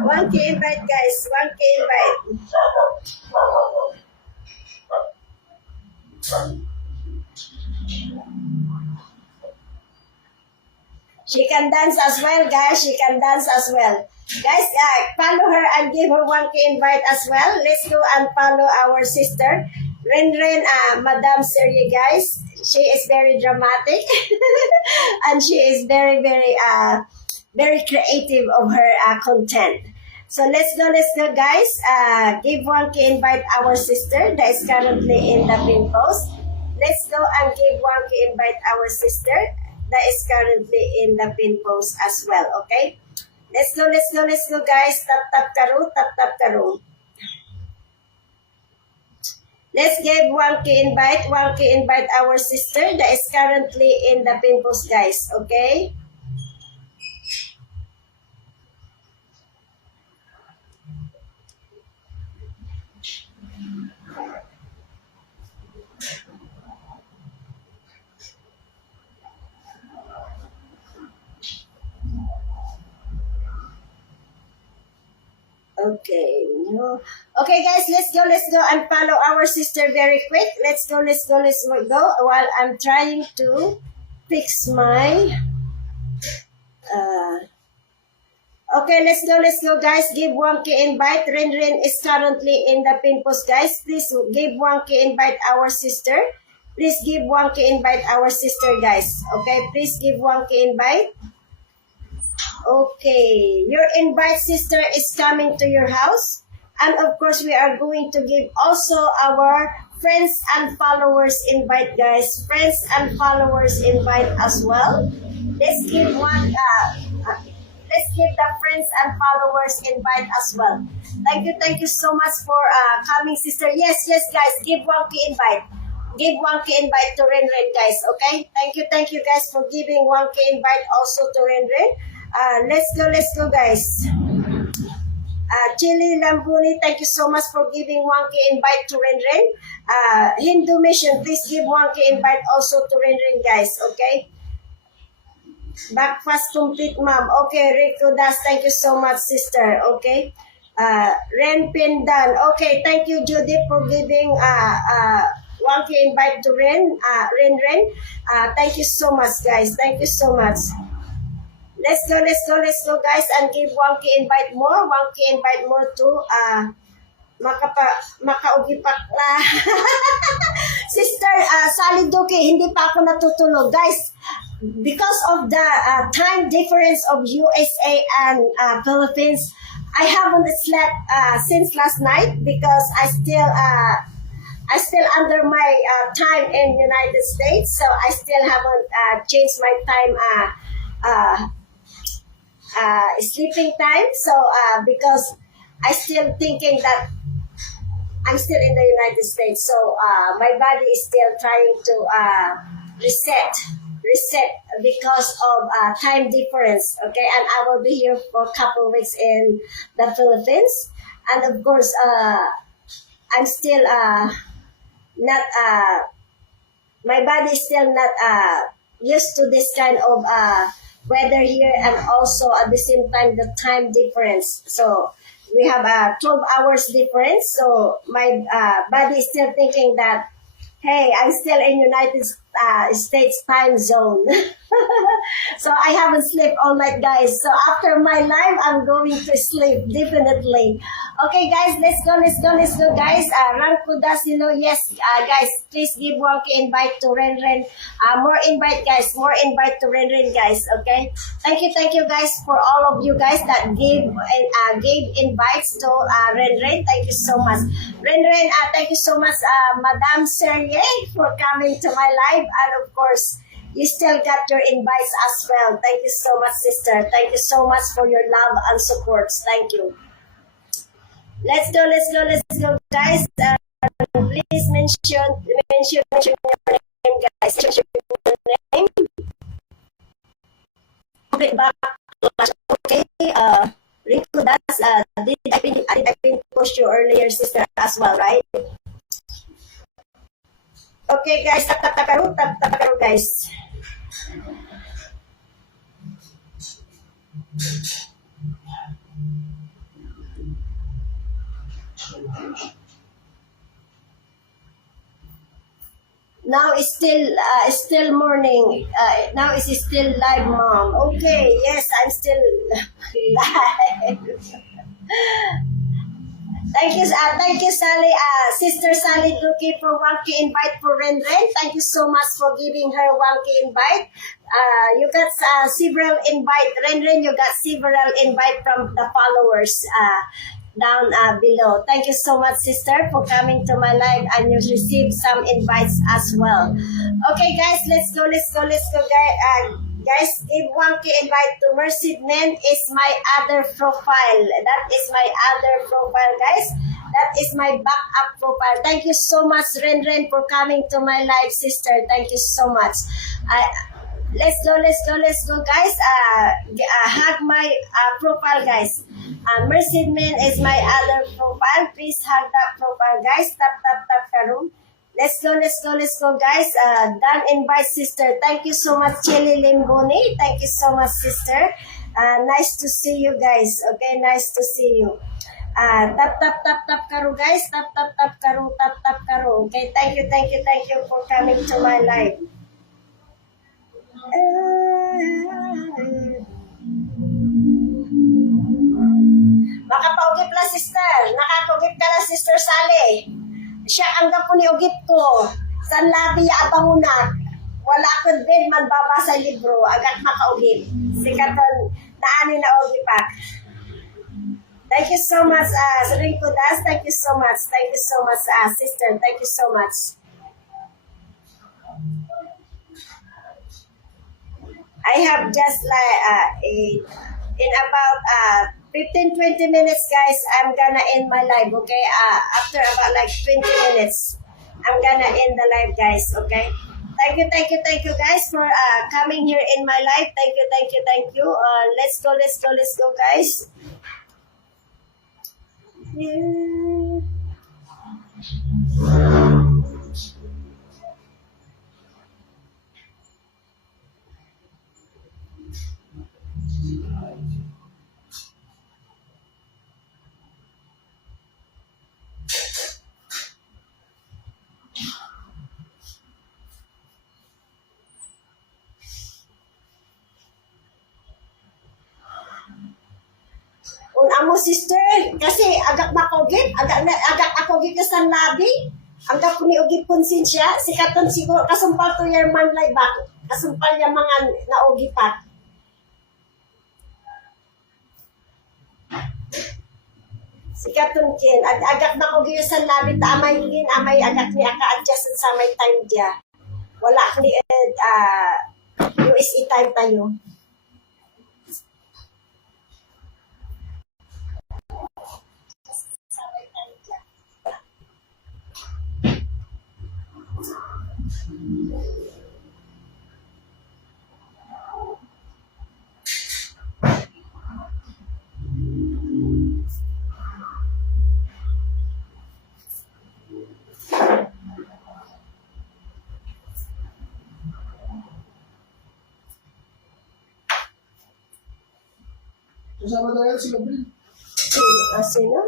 1K invite, guys. 1K invite. She can dance as well, guys. She can dance as well. Guys, follow her and give her 1K invite as well. Let's go and follow our sister, Ren, Madame Serie, guys. She is very dramatic. And she is very, very creative of her content. So let's go, guys. Give 1K invite our sister that is currently in the pin post. Let's go and give 1K invite our sister that is currently in the pin post as well, okay? Let's go, guys. Tap karo. Let's give 1K invite our sister that is currently in the pin post, guys, okay? Okay, no. Okay, guys, let's go and follow our sister very quick. Let's go while I'm trying to fix my okay, let's go, guys. Give 1K invite. Ren is currently in the pin post, guys. Please give 1K invite our sister. Please give 1K invite our sister, guys. Okay, please give 1K invite. Okay, your invite, sister, is coming to your house. And of course, we are going to give also our friends and followers invite, guys. Friends and followers invite as well. Let's give let's give the friends and followers invite as well. Thank you so much for coming, sister. Yes, guys, give 1K invite. Give 1K invite to Ren, guys. Okay, thank you, guys, for giving 1K invite also to Ren. Let's go, guys. Chili Lambuni, thank you so much for giving 1K invite to Ren. Hindu Mission, please give 1K invite also to Ren, guys, okay? Breakfast complete, ma'am. Okay, Rico Das, thank you so much, sister, okay? Ren Pindan, okay, thank you, Judy, for giving 1K invite to Ren. Thank you so much, guys. Thank you so much. Let's go, guys, and give 1K invite more. 1K invite more to Makaugipakla. Sister Sally Duque, hindi pa ako natutulog. Guys, because of the time difference of USA and Philippines, I haven't slept since last night because I still under my time in United States, so I still haven't changed my time sleeping time. So because I still thinking that I'm still in the United States, so my body is still trying to reset because of time difference. Okay, and I will be here for a couple of weeks in the Philippines, and of course I'm still not my body is still not used to this kind of weather here, and also at the same time the time difference. So we have 12 hours difference. So my body is still thinking that, hey, I'm still in United States time zone. So I haven't slept all night, guys. So after my live, I'm going to sleep, definitely. Okay, guys, let's go, guys. Ranko Dasilo, yes, guys, please give 1K invite to Ren. More invite, guys. More invite to Ren, guys. Okay. Thank you, guys, for all of you guys that gave invites to Ren. Thank you so much, Ren. Thank you so much, Madame Serie, for coming to my live, and of course, you still got your invites as well. Thank you so much, sister. Thank you so much for your love and support. Thank you. Let's go, guys. Please mention your name, guys. Mention your name. Okay, back. Okay, Rico, that's, did I push you earlier, sister, as well, right? Okay, guys, tap, guys. Now it's still morning. Now it's still live, mom. Okay, yes, I'm still live. Thank you, Sally, Sister Sally Duki for Wonky invite for Ren. Thank you so much for giving her Wonky invite. You got several invite. Ren, you got several invite from the followers down below. Thank you so much, sister, for coming to my live, and you received some invites as well. Okay, guys, let's go, guys. Guys, give Wonky invite to Mercy Men is my other profile. That is my other profile, guys. That is my backup profile. Thank you so much, Ren, for coming to my live, sister. Thank you so much. Let's go, guys. Hug my profile, guys. Mercy Men is my other profile. Please hug that profile, guys. Tap, karoon. Let's go, guys. Dan invite, sister. Thank you so much, Chili Limboni. Thank you so much, sister. Nice to see you, guys. Okay, nice to see you. Tap, karo, guys. Tap, karo. Okay, thank you for coming to my live. Makapag-ugip lang, sister. Nakakugip ka lang, sister Sally. Siya ang gapuni ugip ko. San labi abangunak. Wala ko din magbabasa libro. Agad makaugip. Sikaton naani na ugipak. Thank you so much, Rinko Das. Thank you so much, sister. Thank you so much. I have just like in about 15-20 minutes, guys, I'm gonna end my live, okay? After about like 20 minutes, I'm gonna end the live, guys, okay? Thank you, guys, for coming here in my live. Thank you. Let's go, guys. Yeah. Amo, sister, kasi agak makogit, agak akogit ka sa labi, agak puniugit konsensya, sikatan siguro, kasumpal to your man like back, kasumpal yung mga naugipat. Sikatan kin, agak makogit sa labi, amay agak ni aka-adjust sa may time dia. Wala ni USE time tayo. Kasama tayo si Gabriel. Sino?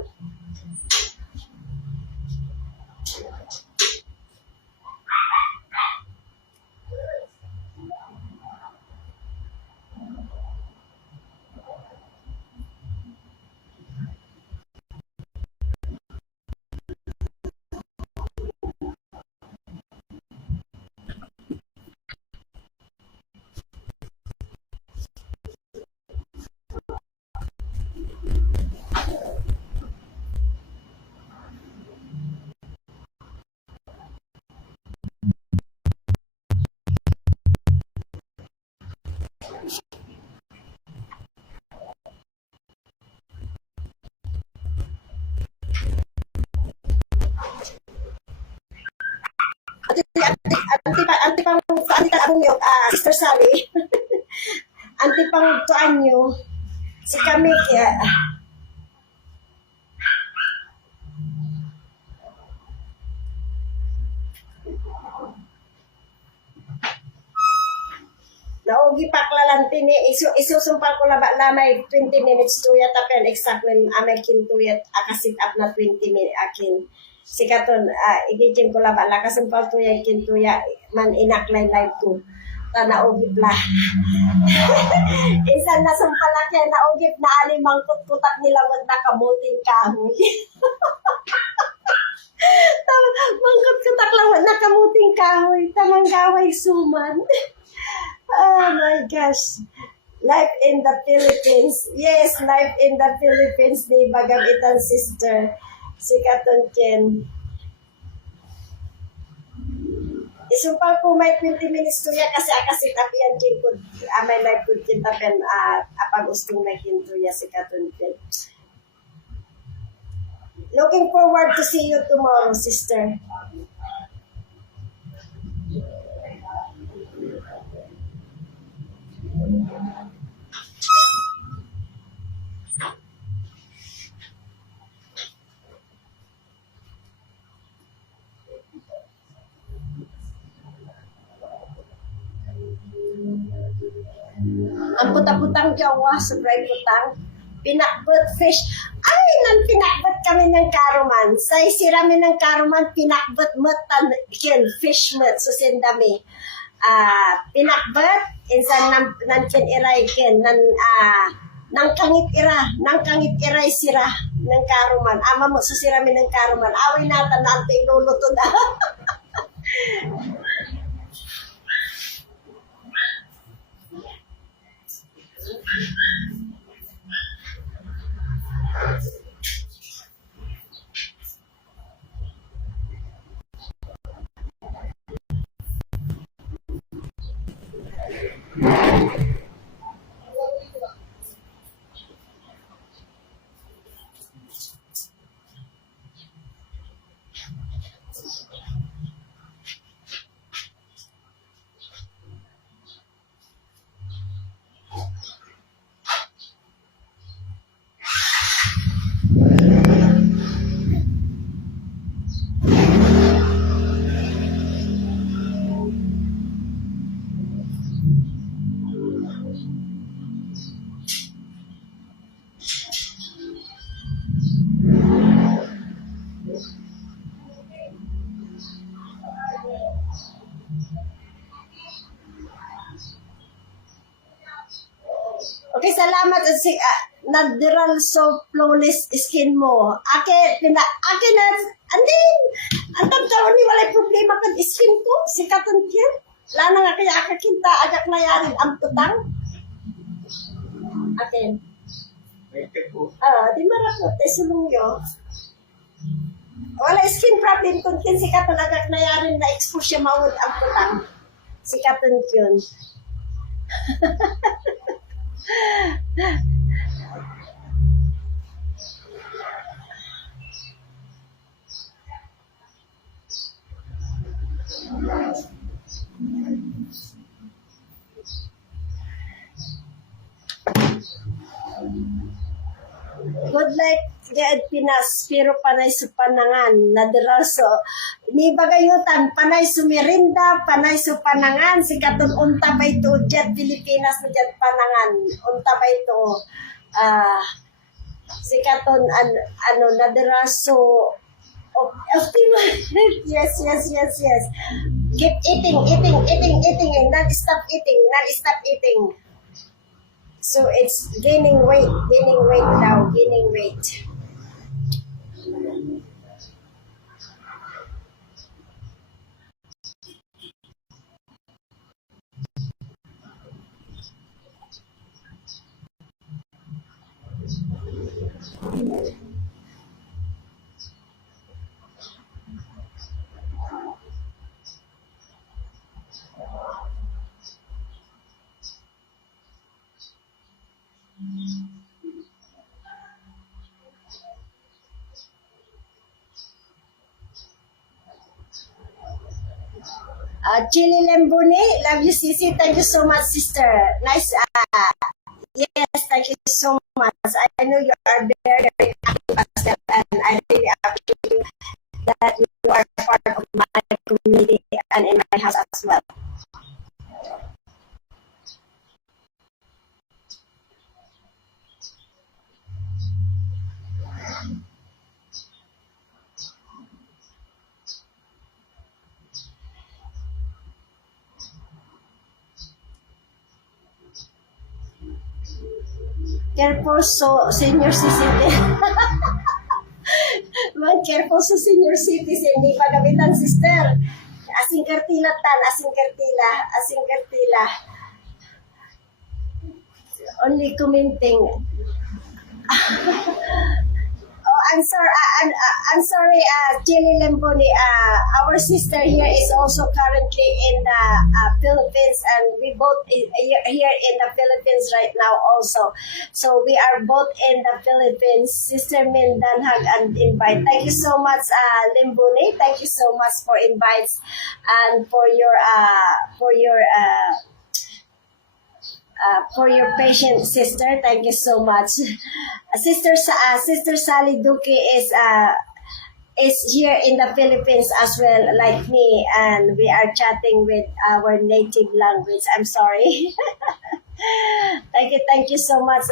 Anti pang anti yung Sister Sally. Anti pang tuan nyo. Si kami kaya. Naugi pa klalantin ni isusumpal ko lamay 20 minutes tuya tapen exactly amay kintuyat akasit up na 20 minutes akin. Sikaton igijin ko laba lakasumpal tuya kintuya man inaklay live ko. Naugip la. Isan na sumpala kaya naugip na alimang kutkutak nila mo nakamuting kahoy. Mangkutkutak lang nakamuting kahoy. Tamang kahoy suman. Oh my gosh. Life in the Philippines. Yes, life in the Philippines ni Bagamitan sister. Si Katon Ken. Isumpal ko may 20 minutes to ya kasi akasit up yan kin ko may live ko kin tapen apag ustong na hinto ya si Katon Ken. Looking forward to see you tomorrow, sister. Ang putang-putang jawa, sobrang putang. Pinakbot fish. Ay, nang pinakbot kami ng karuman. Sa isirami ng karuman, pinakbot mo kin fish mo. Susindami. Pinakbot, insan nan kin iray kin. Nang kangit iray sira ng karuman. Ama mo, susirami ng karuman. Away natin na ang tinuluto na. Okay, salamat si natural so flawless skin mo. Akin na andin. Ang tawon ni walay problema kan skin ko. Si Katon Ken. Lana nga kaya akakinta agak nayarin ang tutang. Akin. Di marakot. Sulong yo. Wala skin problem kung kin si Katon agak nayarin na expose siya mawad ang tutang. Si Katon Ken. Good life diad Pinas pero panay sa panangan nadiraso ni bagayutan panay sumirinda panay sa panangan si Katon unta pa ito diad Pilipinas na diad panangan unta pa ito si Katon nadiraso yes keep eating and not stop eating. So it's gaining weight now, gaining weight. Chili Lembuni, love you, Sisi. Thank you so much, sister. Nice. Yes, thank you so much. I know you are very, very active as well, and I really appreciate you that you are part of my community and in my house as well. Careful senior citizen. Man, careful sa senior citizen. Hindi pa gabitan, sister. Asing kartila tan, asing kartila. Only commenting. Oh, I'm sorry, Chili Lemboni. Our sister here is also currently in the Philippines, and we both here in the Philippines right now also. So we are both in the Philippines. Sister Min Danhag and invite. Thank you so much, Lemboni. Thank you so much for invites and for your patient, sister. Thank you so much. Sister Sally Duque is here in the Philippines as well, like me, and we are chatting with our native language. I'm sorry. Thank you so much,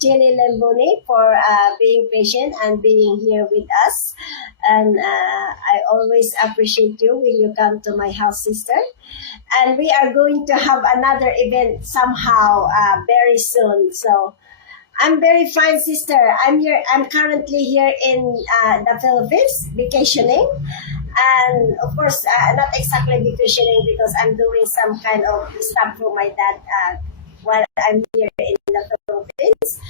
Chili Lemboni, for being patient and being here with us. And I always appreciate you when you come to my house, sister. And we are going to have another event somehow very soon. So I'm very fine, sister. I'm currently here in the Philippines, vacationing. And of course, not exactly vacationing because I'm doing some kind of stuff for my dad while I'm here in the Philippines.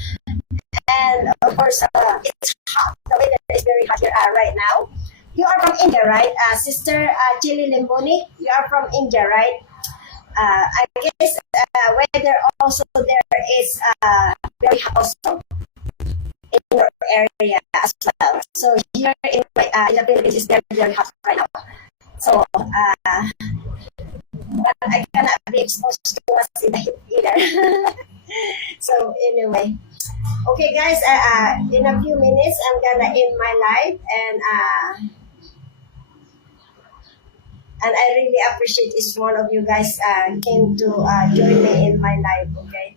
And of course, it's hot. The weather is very hot here right now. You are from India, right? Sister Chili Lemboni, you are from India, right? I guess weather also there is very hot also in your area as well. So here in the Philippines is very, very hot right now. So but I cannot be exposed to what's in the heat either. So anyway, okay guys, in a few minutes I'm gonna end my live, and I really appreciate each one of you guys came to join me in my live. Okay,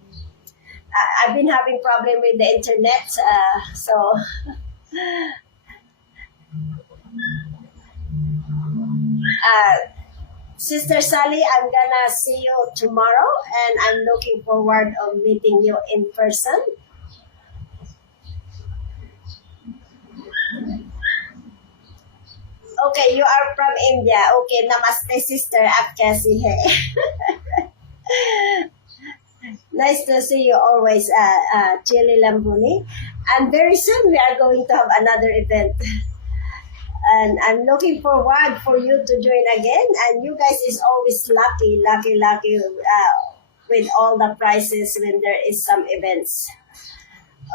I've been having problem with the internet, so Sister Sally, I'm gonna see you tomorrow, and I'm looking forward of meeting you in person. Okay, you are from India. Okay, namaste, sister. Aapke si hai. Nice to see you always, Chili Lambuni. And very soon we are going to have another event. And I'm looking forward for you to join again. And you guys is always lucky with all the prizes when there is some events.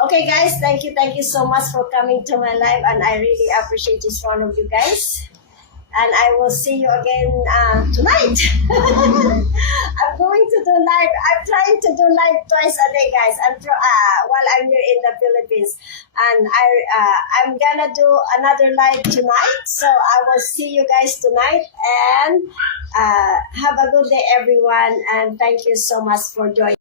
Okay, guys, thank you so much for coming to my live, and I really appreciate each one of you guys. And I will see you again tonight. I'm going to do live. I'm trying to do live twice a day, guys. While I'm here in the Philippines, and I'm gonna do another live tonight. So I will see you guys tonight, and have a good day, everyone. And thank you so much for joining.